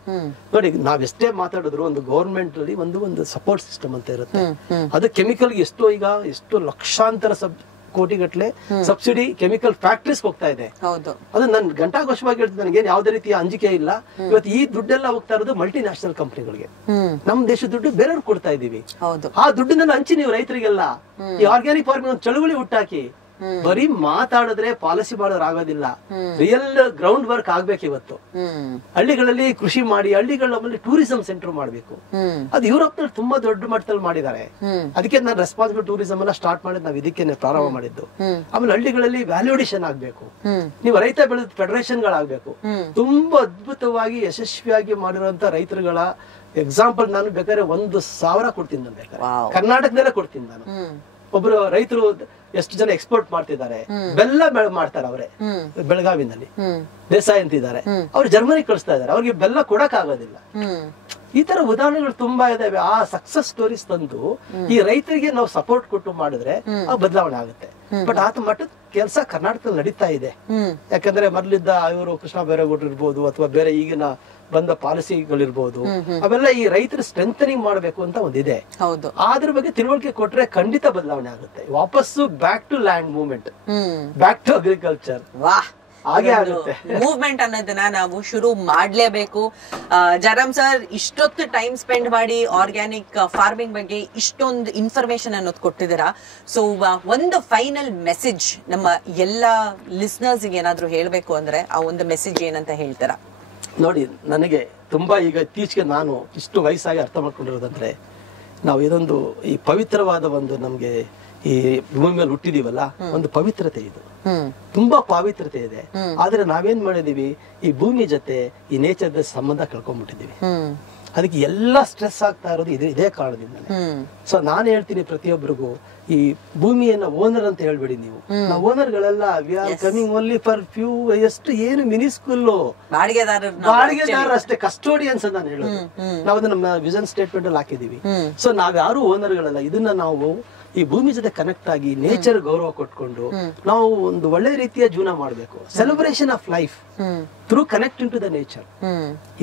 ನೋಡಿ, ನಾವೆಷ್ಟೇ ಮಾತಾಡಿದ್ರು ಒಂದು ಗವರ್ಮೆಂಟ್ ಅಲ್ಲಿ ಒಂದು ಸಪೋರ್ಟ್ ಸಿಸ್ಟಮ್ ಅಂತ ಇರುತ್ತೆ. ಅದು ಕೆಮಿಕಲ್ ಎಷ್ಟು ಲಕ್ಷಾಂತರ ಕೋಟಿಗಟ್ಟಲೆ ಸಬ್ಸಿಡಿ ಕೆಮಿಕಲ್ ಫ್ಯಾಕ್ಟ್ರೀಸ್ ಹೋಗ್ತಾ ಇದೆ. ಅದು ನನ್ ಗಂಟಾಘೋಷವಾಗಿ ಹೇಳ್ತೀನಿ, ನನಗೇನು ಯಾವುದೇ ರೀತಿಯ ಅಂಜಿಕೆ ಇಲ್ಲ. ಇವತ್ತು ಈ ದುಡ್ಡೆಲ್ಲ ಹೋಗ್ತಾ ಇರೋದು ಮಲ್ಟಿ ನ್ಯಾಷನಲ್ ಕಂಪನಿಗಳಿಗೆ. ನಮ್ ದೇಶದ ದುಡ್ಡು ಬೇರೆಯವ್ರು ಕೊಡ್ತಾ ಇದೀವಿ. ಆ ದುಡ್ಡನ್ನ ಹಂಚಿ ನೀವು ರೈತರಿಗೆಲ್ಲ ಈ ಆರ್ಗ್ಯಾನಿಕ್ ಫಾರ್ಮಿಂಗ್ ಚಳುವಳಿ ಹುಟ್ಟಾಕಿ. ಬರೀ ಮಾತಾಡಿದ್ರೆ ಪಾಲಿಸಿ ಮಾಡೋರು ಆಗೋದಿಲ್ಲ, ರಿಯಲ್ ಗ್ರೌಂಡ್ ವರ್ಕ್ ಆಗ್ಬೇಕು. ಇವತ್ತು ಹಳ್ಳಿಗಳಲ್ಲಿ ಕೃಷಿ ಮಾಡಿ, ಹಳ್ಳಿಗಳಲ್ಲಿ ಟೂರಿಸಂ ಸೆಂಟರ್ ಮಾಡ್ಬೇಕು. ಅದು ಯುರೋಪ್ ನಲ್ಲಿ ತುಂಬಾ ದೊಡ್ಡ ಮಟ್ಟದಲ್ಲಿ ಮಾಡಿದ್ದಾರೆ. ಅದಕ್ಕೆ ನಾನು ರೆಸ್ಪಾನ್ಸಿಬಲ್ ಟೂರಿಸಂ ಎಲ್ಲ ಸ್ಟಾರ್ಟ್ ಮಾಡಿದ್ ನಾವು ಇದಕ್ಕೆ ಪ್ರಾರಂಭ ಮಾಡಿದ್ದು. ಆಮೇಲೆ ಹಳ್ಳಿಗಳಲ್ಲಿ ವ್ಯಾಲ್ಯೂಡೇಷನ್ ಆಗ್ಬೇಕು. ನೀವು ರೈತ ಬೆಳೆದ ಫೆಡರೇಷನ್ ಗಳಾಗ್ಬೇಕು. ತುಂಬಾ ಅದ್ಭುತವಾಗಿ ಯಶಸ್ವಿಯಾಗಿ ಮಾಡಿರುವಂತ ರೈತರುಗಳ ಎಕ್ಸಾಂಪಲ್ ನಾನು ಬೇಕಾದ್ರೆ 1,000 ಕೊಡ್ತೀನಿ. ನಾನು ಬೇಕಾದ್ರೆ ಕರ್ನಾಟಕದಲ್ಲೇ ಕೊಡ್ತೀನಿ. ನಾನು ಒಬ್ರು ರೈತರು ಎಷ್ಟು ಜನ ಎಕ್ಸ್ಪೋರ್ಟ್ ಮಾಡ್ತಿದ್ದಾರೆ, ಬೆಲ್ಲ ಮಾಡ್ತಾರೆ ಅವರೇ ಬೆಳಗಾವಿನಲ್ಲಿ, ದೇಸಾಯಿ ಅಂತಿದ್ದಾರೆ. ಅವ್ರು ಜರ್ಮನಿ ಕಳಿಸ್ತಾ ಇದಾರೆ, ಅವ್ರಿಗೆ ಬೆಲ್ಲ ಕೊಡಕ್ ಆಗೋದಿಲ್ಲ. ಈ ತರ ಉದಾಹರಣೆಗಳು ತುಂಬಾ ಇದಾವೆ. ಆ ಸಕ್ಸಸ್ ಸ್ಟೋರೀಸ್ ತಂದು ಈ ರೈತರಿಗೆ ನಾವು ಸಪೋರ್ಟ್ ಕೊಟ್ಟು ಮಾಡಿದ್ರೆ ಆ ಬದಲಾವಣೆ ಆಗುತ್ತೆ. ಬಟ್ ಆತ ಮಟ್ಟದ ಕೆಲಸ ಕರ್ನಾಟಕದಲ್ಲಿ ನಡೀತಾ ಇದೆ. ಯಾಕಂದ್ರೆ ಮೊದಲಿದ್ದ ಇವರು ಕೃಷ್ಣ ಬೈರೇಗೌಡರು ಇರ್ಬೋದು, ಅಥವಾ ಬೇರೆ ಈಗಿನ ಬಂದ ಪಾಲಿಸಿಗಳಿರ್ಬೋದು, ಅವೆಲ್ಲ ಈ ರೈತರ ಸ್ಟ್ರೆಂಥನಿಂಗ್ ಮಾಡಬೇಕು ಅಂತ ಒಂದಿದೆ. ಅದ್ರ ಬಗ್ಗೆ ತಿಳುವಳಿಕೆ ಕೊಟ್ರೆ ಖಂಡಿತ ಬದಲಾವಣೆ ಆಗುತ್ತೆ. ವಾಪಸ್ಸು back to land movement, back to agriculture ಹಾಗೆ ಆಗುತ್ತೆ. ಮೂವ್ಮೆಂಟ್ ಅನ್ನೋದನ್ನ ನಾವು ಶುರು ಮಾಡ್ಲೇಬೇಕು. ಜಯರಾಮ್ ಸರ್, ಇಷ್ಟೊತ್ತು ಟೈಮ್ ಸ್ಪೆಂಡ್ ಮಾಡಿ ಆರ್ಗ್ಯಾನಿಕ್ ಫಾರ್ಮಿಂಗ್ ಬಗ್ಗೆ ಇಷ್ಟೊಂದು ಇನ್ಫಾರ್ಮೇಶನ್ ಅನ್ನೋದು ಕೊಟ್ಟಿದ್ದೀರಾ. ಸೊ ಒಂದು ಫೈನಲ್ ಮೆಸೇಜ್ ನಮ್ಮ ಎಲ್ಲಾ ಲಿಸ್ನರ್ಸ್ ಏನಾದ್ರು ಹೇಳ್ಬೇಕು ಅಂದ್ರೆ ಆ ಒಂದು ಮೆಸೇಜ್ ಏನಂತ ಹೇಳ್ತೀರಾ? ನೋಡಿ, ನನಗೆ ತುಂಬಾ ಈಗ ಇತ್ತೀಚೆಗೆ ನಾನು ಇಷ್ಟು ವಯಸ್ಸಾಗಿ ಅರ್ಥ ಮಾಡ್ಕೊಂಡಿರೋದಂದ್ರೆ, ನಾವು ಇದೊಂದು ಈ ಪವಿತ್ರವಾದ ಒಂದು ನಮ್ಗೆ ಈ ಭೂಮಿ ಮೇಲೆ ಹುಟ್ಟಿದೀವಲ್ಲ, ಒಂದು ಪವಿತ್ರತೆ ಇದು, ತುಂಬಾ ಪವಿತ್ರತೆ ಇದೆ. ಆದ್ರೆ ನಾವೇನ್ ಮಾಡಿದೀವಿ, ಈ ಭೂಮಿ ಜೊತೆ ಈ ನೇಚರ್ ಸಂಬಂಧ ಕಳ್ಕೊಂಡ್ಬಿಟ್ಟಿದೀವಿ. ಅದಕ್ಕೆ ಎಲ್ಲಾ ಸ್ಟ್ರೆಸ್ ಆಗ್ತಾ ಇರೋದು ಇದೇ ಕಾರಣದಿಂದ. ಸೊ ನಾನು ಹೇಳ್ತೀನಿ ಪ್ರತಿಯೊಬ್ಬರಿಗೂ, ಈ ಭೂಮಿಯನ್ನ ಓನರ್ ಅಂತ ಹೇಳ್ಬೇಡಿ ನೀವು. ನಾವು ಓನರ್ ಗಳೆಲ್ಲ we are coming only for few, ಏನು ಮಿನಿಸ್ಕೂಲ್ ಬಾಡಿಗೆದಾರ ಅಷ್ಟೇ, ಕಸ್ಟೋಡಿಯನ್ಸ್ ಅಂತ ನಾನು ಹೇಳೋದು. ನಾವು ನಮ್ಮ ವಿಷನ್ ಸ್ಟೇಟ್ಮೆಂಟ್ ಅಲ್ಲಿ ಹಾಕಿದೀವಿ. ಸೊ ನಾವ್ ಯಾರು ಓನರ್ ಗಳಲ್ಲ. ಇದನ್ನ ನಾವು ಈ ಭೂಮಿ ಜೊತೆ ಕನೆಕ್ಟ್ ಆಗಿ ನೇಚರ್ ಗೌರವ ಕೊಟ್ಕೊಂಡು ನಾವು ಒಂದು ಒಳ್ಳೆ ರೀತಿಯ ಜೀವನ ಮಾಡ್ಬೇಕು. Celebration of life through connecting to the nature.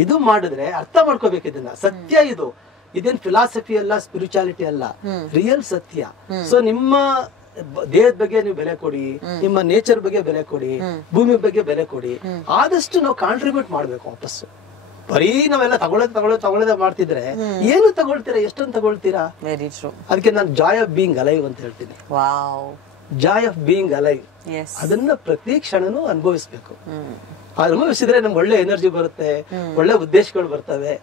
ಇದು ಮಾಡಿದ್ರೆ ಅರ್ಥ ಮಾಡ್ಕೋಬೇಕು ಇದನ್ನ. ಸತ್ಯ ಇದೇನ್ ಫಿಲಾಸಫಿ ಅಲ್ಲ, ಸ್ಪಿರಿಚುಯಾಲಿಟಿ ಅಲ್ಲ, ರಿಯಲ್ ಸತ್ಯ. ಸೊ ನಿಮ್ಮ ದೇಹದ ಬಗ್ಗೆ ನೀವು ಬೆಲೆ ಕೊಡಿ, ನಿಮ್ಮ ನೇಚರ್ ಬಗ್ಗೆ ಬೆಲೆ ಕೊಡಿ, ಭೂಮಿ ಬಗ್ಗೆ ಬೆಲೆ ಕೊಡಿ. ಆದಷ್ಟು ನಾವು ಕಾಂಟ್ರಿಬ್ಯೂಟ್ ಮಾಡ್ಬೇಕು ವಾಪಸ್ಸು. ಬರೀ ನಾವೆಲ್ಲ ತಗೊಳ್ಳೋದೇ ಮಾಡ್ತಿದ್ರೆ ಏನು ತಗೊಳ್ತೀರಾ, ಎಷ್ಟೊಂದು ತಗೊಳ್ತೀರಾ? Very true. ಅದಕ್ಕೆ ನಾನು ಜಾಯ್ ಆಫ್ ಬೀಯಿಂಗ್ ಅಲೈವ್ ಅಂತ ಹೇಳ್ತೀನಿ. ಜಾಯ್ ಆಫ್ ಬೀಯಿಂಗ್ ಅಲೈವ್, ಅದನ್ನ ಪ್ರತಿ ಕ್ಷಣನೂ ಅನುಭವಿಸ್ಬೇಕು. ಅನುಭವಿಸಿದ್ರೆ ನಮ್ಗೆ ಒಳ್ಳೆ ಎನರ್ಜಿ ಬರುತ್ತೆ, ಒಳ್ಳೆ ಉದ್ದೇಶಗಳು ಬರ್ತವೆ,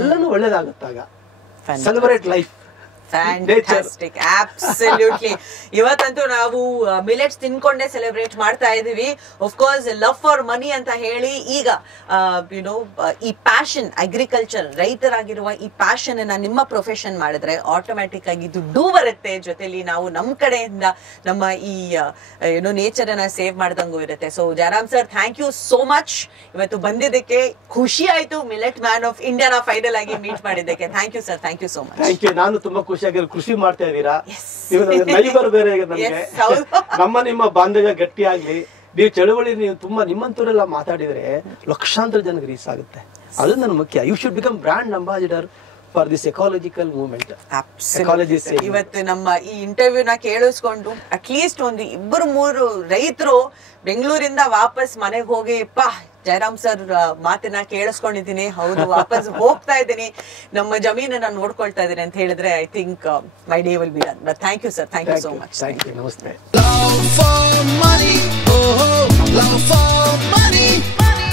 ಎಲ್ಲಾನು ಒಳ್ಳೇದಾಗುತ್ತಾಗ. Celebrate life. Fantastic, absolutely. ಇವತ್ತಂತೂ ನಾವು ಮಿಲೆಟ್ಸ್ ತಿನ್ಕೊಂಡೇ ಸೆಲೆಬ್ರೇಟ್ ಮಾಡ್ತಾ ಇದೀವಿ. Of course love for money ಅಂತ ಹೇಳಿ ಈಗ ಯುನೋ ಈ ಪ್ಯಾಷನ್, ಅಗ್ರಿಕಲ್ಚರ್, ರೈತರಾಗಿರುವ ಈ ಪ್ಯಾಷನ್ ಅನ್ನ ನಿಮ್ಮ ಪ್ರೊಫೆಷನ್ ಮಾಡಿದ್ರೆ ಆಟೋಮ್ಯಾಟಿಕ್ ಆಗಿ ದುಡ್ಡು ಬರುತ್ತೆ, ಜೊತೆಲಿ ನಾವು ನಮ್ಮ ಕಡೆಯಿಂದ ನಮ್ಮ ಈ ಏನೋ ನೇಚರ್ ಅನ್ನ ಸೇವ್ ಮಾಡ್ದಂಗೂ ಇರುತ್ತೆ. So Jayaram sir, thank you so much. ಇವತ್ತು ಬಂದಿದ್ದಕ್ಕೆ ಖುಷಿ ಆಯ್ತು. ಮಿಲೆಟ್ ಮ್ಯಾನ್ ಆಫ್ ಇಂಡಿಯಾನ ಫೈನಲ್ ಆಗಿ ಮೀಟ್ ಮಾಡಿದ್ದಕ್ಕೆ thank you sir. Thank you so much. Thank you. ನಾನು ತುಂಬಾ ಕೃಷಿ ಮಾಡ್ತಾ ಇದ್ದೀರಾ, ನೈಬರ್ ಬೇರೆ ನಮ್ಗೆ. ನಿಮ್ಮ ಬಾಂಧವ್ಯ ಗಟ್ಟಿ ಆಗ್ಲಿ. ನೀವು ಚಳವಳಿ, ನೀವು ತುಂಬಾ ನಿಮ್ಮಂತವರೆಲ್ಲ ಮಾತಾಡಿದ್ರೆ ಲಕ್ಷಾಂತರ ಜನಕ್ಕೆ ರೀಚ್ ಆಗುತ್ತೆ. ಅದು ನನ್ನ ಮುಖ್ಯ. You should become brand ambassador for this ecological movement. ಇವತ್ತು ನಮ್ಮ ಈ ಇಂಟರ್ವ್ಯೂನ ಕೇಳಿಸ್ಕೊಂಡು ಅಟ್ಲೀಸ್ಟ್ ಒಂದು 2-3 ರೈತರು ಬೆಂಗಳೂರಿಂದ ವಾಪಸ್ ಮನೆಗೆ ಹೋಗಿ ಜಯರಾಮ್ ಸರ್ ಮಾತನ್ನ ಕೇಳಿಸ್ಕೊಂಡಿದ್ದೀನಿ, ಹೌದು ವಾಪಸ್ ಹೋಗ್ತಾ ಇದ್ದೀನಿ, ನಮ್ಮ ಜಮೀನನ್ನ ನೋಡ್ಕೊಳ್ತಾ ಇದ್ದೀನಿ ಅಂತ ಹೇಳಿದ್ರೆ I think my day will be done. But thank you sir, thank you so much. ನಮಸ್ತೆ.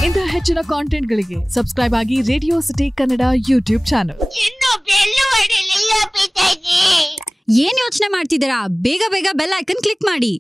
ಇಂತಹ ಹೆಚ್ಚಿನ ಕಾಂಟೆಂಟ್ಗಳಿಗೆ ಸಬ್ಸ್ಕ್ರೈಬ್ ಆಗಿ radio city Kannada YouTube channel. ಏನ್ ಯೋಚನೆ ಮಾಡ್ತಿದ್ದೀರಾ? ಬೇಗ ಬೇಗ ಬೆಲ್ ಐಕನ್ ಕ್ಲಿಕ್ ಮಾಡಿ.